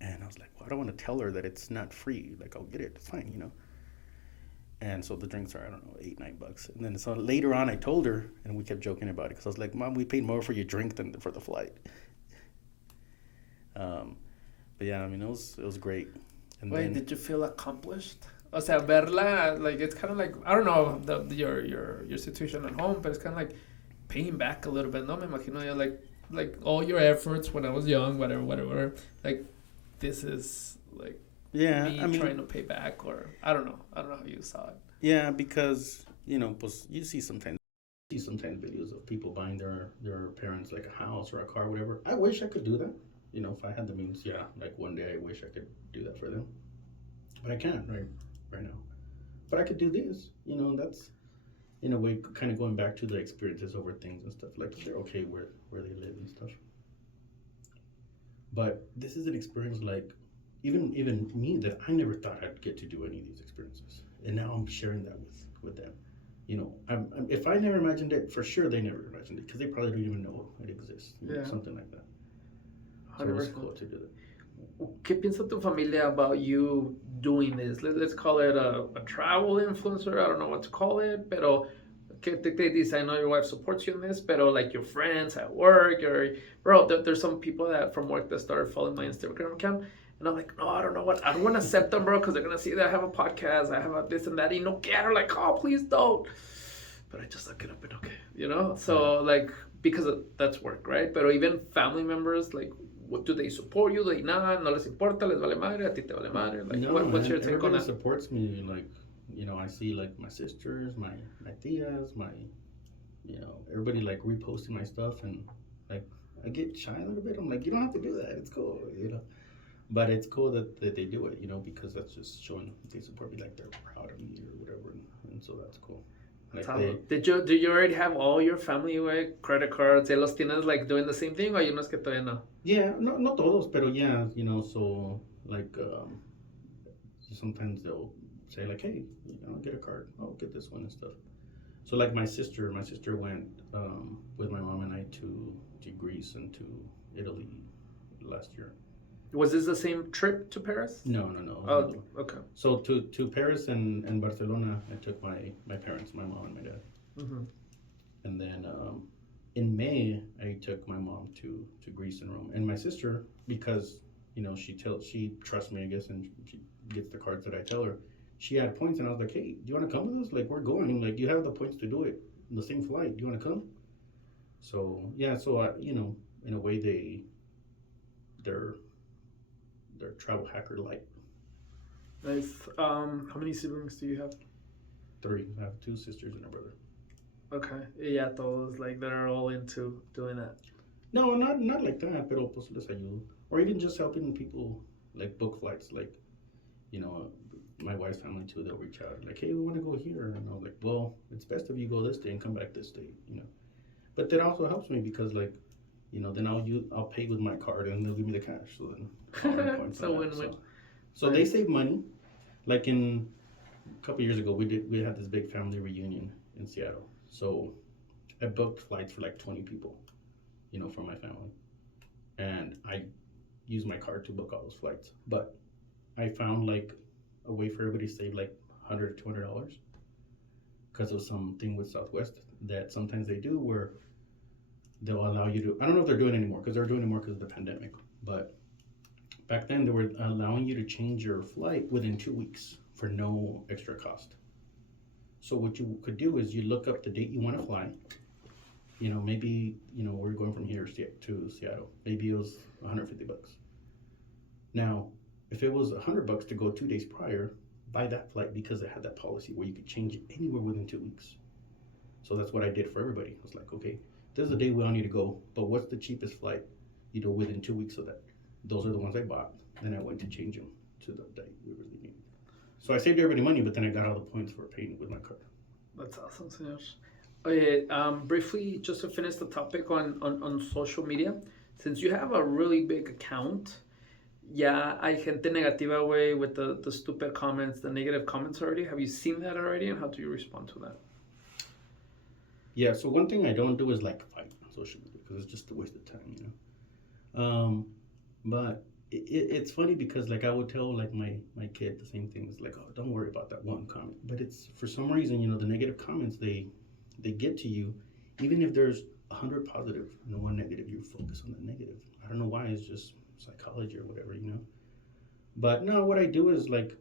And I was like, well, I don't want to tell her that it's not free. Like, I'll get it. It's fine, you know. And so the drinks are, I don't know, $8-9. And then so later on I told her, and we kept joking about it because I was like, Mom, we paid more for your drink than for the flight. But yeah, I mean, it was great. And Wait, then, did you feel accomplished? O sea, verla, like, it's kind of like, I don't know your situation at home, but it's kind of like paying back a little bit. No, me imagino, yeah, like all your efforts when I was young, whatever. Like, this is like me trying to pay back, or I don't know how you saw it. Yeah, because you know, you see sometimes videos of people buying their parents like a house or a car, whatever. I wish I could do that. You know, if I had the means, yeah, like one day I wish I could do that for them, but I can't right now. But I could do this. You know, that's in a way kind of going back to the experiences over things and stuff. Like they're okay where they live and stuff. But this is an experience like even me that I never thought I'd get to do any of these experiences, and now I'm sharing that with them. You know, I'm if I never imagined it, for sure they never imagined it because they probably don't even know it exists. You know, something like that. So it was cool to do that. ¿Qué piensa tu familia about you doing this? Let's call it a travel influencer. I don't know what to call it, pero ¿qué te dice? I know your wife supports you in this, pero like your friends at work, or bro, there's some people that from work that started following my Instagram account, and I'm like, no, I don't know what, I don't want to accept them, bro, because they're gonna see that I have a podcast, I have a this and that, y no quiero, like, oh, please don't. But I just look it up and okay, you know. So like because that's work, right? But even family members, like, what do they support you? They nada, no les importa, les vale madre, a ti te vale madre. Like, No, what's your take on everybody that? supports me. Like, you know, I see like my sisters, my tias, my, you know, everybody like reposting my stuff, and like I get shy a little bit. I'm like, you don't have to do that. It's cool, you know. But it's cool that they do it, you know, because that's just showing they support me, like they're proud of me or whatever, and so that's cool. Like Do you already have all your family credit cards? ¿Ya los tienes like doing the same thing, o hay unos que todavía no? Yeah, no, not todos, pero yeah, you know, so like sometimes they'll say like, hey, you know, get a card, I'll get this one and stuff. So like my sister went with my mom and I to Greece and to Italy last year. Was this the same trip to Paris? No. Oh, okay. So to Paris and Barcelona, I took my parents, my mom and my dad. Mm-hmm. And then in May, I took my mom to Greece and Rome, and my sister, because you know she trusts me, I guess, and she gets the cards that I tell her. She had points, and I was like, hey, do you want to come with us? Like, we're going. Like, you have the points to do it. The same flight. Do you want to come? So yeah, so I, you know, in a way they're travel hacker light. Nice. How many siblings do you have? 3. I have 2 sisters and a brother. Okay. Yeah, those like that are all into doing that. No, not like that, pero pues les ayudo. Or even just helping people like book flights. Like, you know, my wife's family too, they'll reach out like, hey, we want to go here, and I'm like, well, it's best if you go this day and come back this day, you know. But that also helps me because like, you know, then I'll pay with my card and they'll give me the cash. So then I'll earn points So on that. win-win. So they save money. Like in a couple years ago, we had this big family reunion in Seattle. So I booked flights for like 20 people, you know, from my family, and I used my card to book all those flights. But I found like a way for everybody to save like $100 to $200 because of something with Southwest that sometimes they do where they'll allow you to, I don't know if they're doing it anymore because they're doing it more because of the pandemic, but back then they were allowing you to change your flight within 2 weeks for no extra cost. So what you could do is you look up the date you want to fly. You know, maybe, you know, we're going from here to Seattle. Maybe it was $150. Now, if it was $100 to go 2 days prior, buy that flight because it had that policy where you could change it anywhere within 2 weeks. So that's what I did for everybody. I was like, okay, this is the day we all need to go, but what's the cheapest flight, you know, within 2 weeks of that? Those are the ones I bought. Then I went to change them to the date we really needed. So I saved everybody money, but then I got all the points for paying with my card. That's awesome, señor. Okay, briefly, just to finish the topic on social media, since you have a really big account, yeah, hay gente negativa, way, with the stupid comments, the negative comments already. Have you seen that already, and how do you respond to that? Yeah, so one thing I don't do is like fight on social media because it's just a waste of time, you know. But it's funny because like I would tell like my kid the same thing. It's like, oh, don't worry about that one comment. But it's for some reason, you know, the negative comments they get to you, even if there's 100 positive and 1 negative, you focus on the negative. I don't know why. It's just psychology or whatever, you know. But no, what I do is like,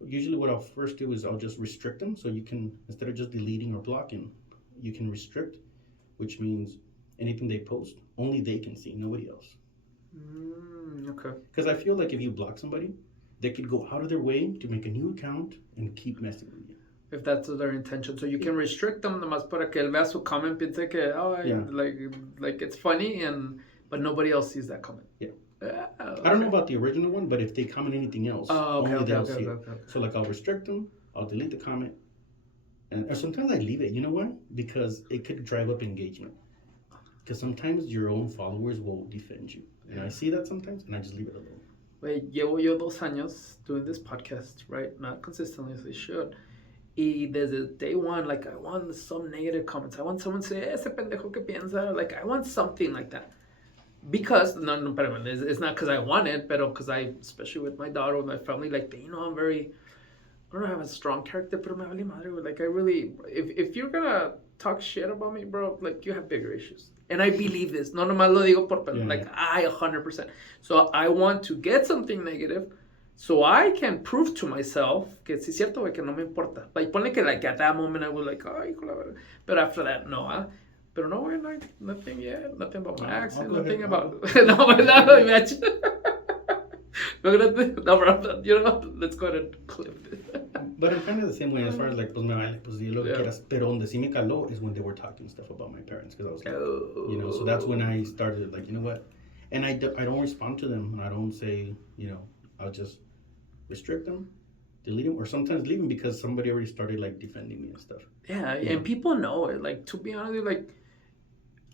usually what I'll first do is I'll just restrict them. So you can, instead of just deleting or blocking, you can restrict, which means anything they post, only they can see, nobody else. Okay. Because I feel like if you block somebody, they could go out of their way to make a new account and keep messing with you. If that's their intention. So you can restrict them nomás para que él vea su comment, piense que, oh, Yeah. like it's funny, but nobody else sees that comment. Yeah. Okay. I don't know about the original one, but if they comment anything else, only they'll see it. Okay. So like I'll restrict them, I'll delete the comment, or sometimes I leave it. You know why? Because it could drive up engagement. Because sometimes your own followers will defend you. And I see that sometimes, and I just leave it alone. Wait, llevo yo 2 años doing this podcast, right? Not consistently as I should. Y desde day one, like, I want some negative comments. I want someone to say, ese pendejo que piensa. Like, I want something like that. because no, espérame, it's not because I want it, but because I, especially with my daughter, with my family, like they know I'm very, I don't have a strong character, pero me vale madre, like I really, if you're gonna talk shit about me, bro, like you have bigger issues. And I believe this. No nomás lo digo por pelo. Like I 100%. So I want to get something negative so I can prove to myself que sí es cierto, que no me importa. Like ponle que like at that moment I was like, ay, but after that, no, Pero no, güey, like, nothing yet. Nothing about my accent. Nothing about... no, no, imagine. No, bro, you know, let's go ahead and clip it. But I'm kind of the same way as far as like, pues me vale, pues di lo que quieras. Pero donde sí me caló is when they were talking stuff about my parents. Because I was like, you know, so that's when I started like, you know what? And I don't respond to them. I don't say, you know, I'll just restrict them, delete them, or sometimes leave them because somebody already started like defending me and stuff. Yeah, and people know it. Like, to be honest, like,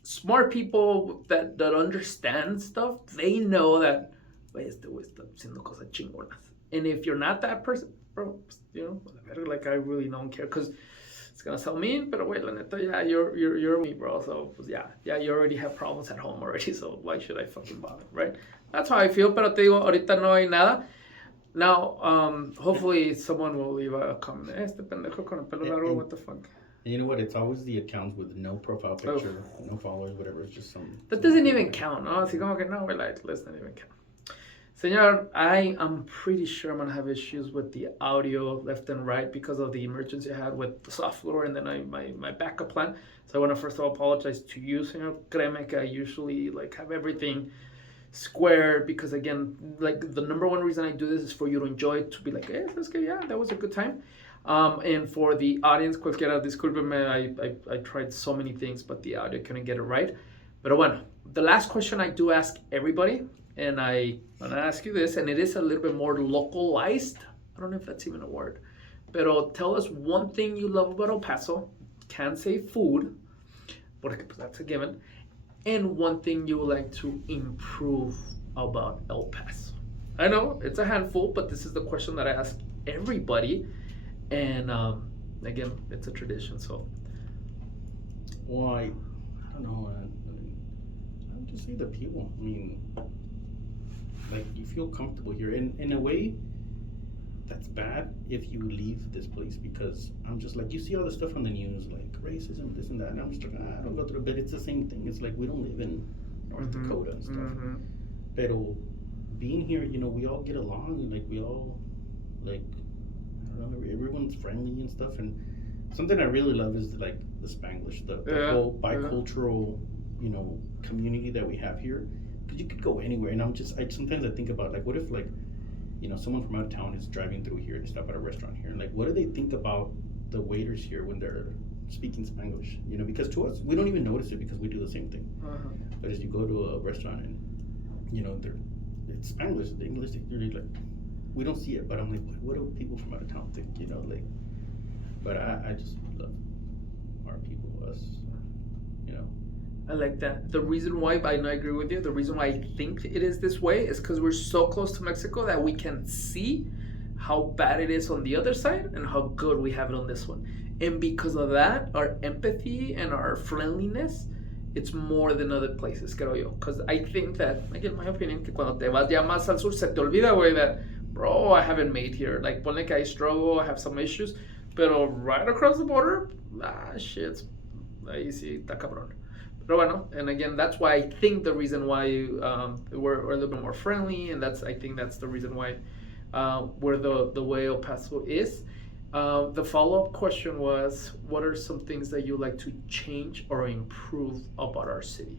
smart people that understand stuff, they know that, este güey está haciendo cosas chingonas. And if you're not that person, bro, you know, like I really don't care because it's gonna sound mean, but wait, la neta, yeah, you're me, bro. So yeah, you already have problems at home already, so why should I fucking bother, right? That's how I feel, pero te digo, ahorita no hay nada. Now, hopefully someone will leave a comment. Este pendejo con el pelo largo, what the fuck? And you know what? It's always the accounts with no profile picture, no followers, whatever. It's just some... That doesn't even count, no? Así como que no, we're like, let's not even count. Señor, I am pretty sure I'm going to have issues with the audio left and right because of the emergency I had with the software and then my backup plan. So I want to first of all apologize to you, Señor. Créeme que I usually like have everything square because again, like the number one reason I do this is for you to enjoy it, to be like, hey, that's good, yeah, that was a good time. And for the audience, cualquiera, discúlpeme, I tried so many things, but the audio couldn't get it right. Pero bueno, the last question I do ask everybody, and I'm going to ask you this, and it is a little bit more localized. I don't know if that's even a word. Pero tell us one thing you love about El Paso. Can't say food, porque that's a given. And one thing you would like to improve about El Paso. I know it's a handful, but this is the question that I ask everybody. And again, it's a tradition, so. Well, I don't know. I would just say the people. I mean, like, you feel comfortable here. In a way, that's bad if you leave this place because I'm just like, you see all the stuff on the news, like racism, this and that, and I'm just like, I don't go through it, but it's the same thing. It's like we don't live in North Dakota and stuff. Pero being here, you know, we all get along, like we all, like, I don't know, everyone's friendly and stuff. And something I really love is like the Spanglish, the whole bicultural, you know, community that we have here. Because you could go anywhere, and sometimes I think about like, what if like, you know, someone from out of town is driving through here to stop at a restaurant here, and like, what do they think about the waiters here when they're speaking Spanglish? You know, because to us, we don't even notice it because we do the same thing. But as you go to a restaurant and, you know, it's Spanglish, the English, they're like, we don't see it, but I'm like, what do people from out of town think? You know, like, but I just love our people, us, you know. I like that. The reason why, I agree with you, the reason why I think it is this way is because we're so close to Mexico that we can see how bad it is on the other side and how good we have it on this one. And because of that, our empathy and our friendliness, it's more than other places, creo yo. Because I think that, again, my opinion, que cuando te vas ya más al sur, se te olvida, güey, that, bro, I haven't made here. Like, ponle que I struggle, I have some issues, pero right across the border, shit, ahí sí, está cabrón. Pero bueno, and again, that's why I think the reason why we're a little bit more friendly, and I think that's the reason why we're the way El Paso is. The follow-up question was, what are some things that you like to change or improve about our city?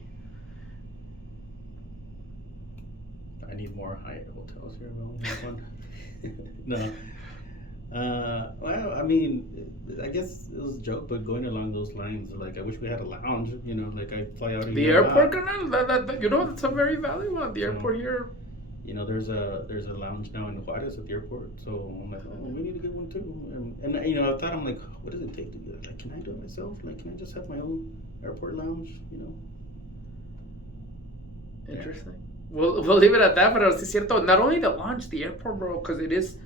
I need more Hyatt hotels here. We only have one. No. Well, I mean, I guess it was a joke, but going along those lines, like, I wish we had a lounge, you know, like I fly out. The airport canal, that you know, that's a very valid one. The airport here. You know, there's a lounge now in Juarez at the airport, so I'm like, oh, we need to get one too. And you know, I thought, I'm like, what does it take to do it? Like, can I do it myself? Like, can I just have my own airport lounge? You know. Interesting. Yeah. We'll leave it at that. But it's cierto. Not only the lounge, the airport, bro, because it is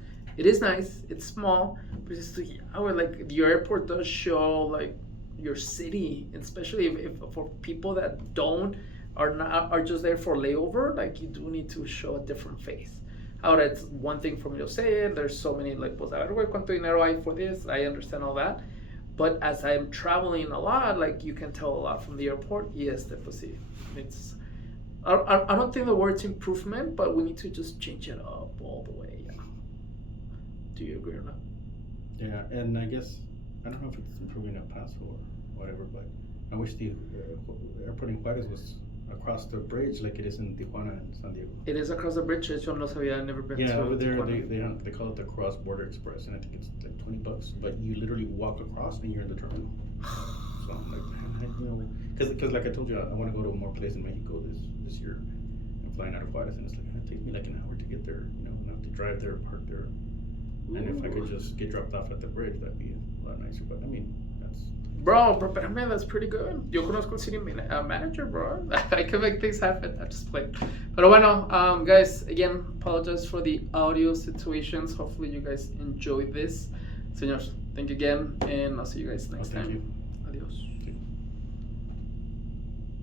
nice. It's small, but it's like the airport does show like your city, especially if for people that don't are just there for layover, like you do need to show a different face. Ahora, it's one thing for me to say it. There's so many like, pues a ver, güey, cuánto dinero hay for this. I understand all that, but as I'm traveling a lot, like you can tell a lot from the airport. Yes, pues sí, it's. I don't think the word's improvement, but we need to just change it up all the way. Yeah. Do you agree or not? Yeah, and I guess I don't know if it's improving at Paso or whatever, but I wish the airport in Juarez was across the bridge like it is in Tijuana and San Diego. It is across the bridge. Yo no sabía. I've never been to Over there Tijuana. they call it the Cross Border Express, and I think it's like $20, but you literally walk across and you're in the terminal. So I'm like, man, because like I told you, I want to go to more places in Mexico this year. I'm flying out of Juarez, and it's like it takes me like an hour to get there. I have to drive there, park there, and if I could just get dropped off at the bridge, that'd be a lot nicer. But I mean, that's. Bro, man, that's pretty good. Yo conozco el city manager, bro. I can make things happen. I just played. Pero bueno, guys, again, apologize for the audio situations. Hopefully you guys enjoyed this. Señor, thank you again, and I'll see you guys next time. You. Adios. Okay.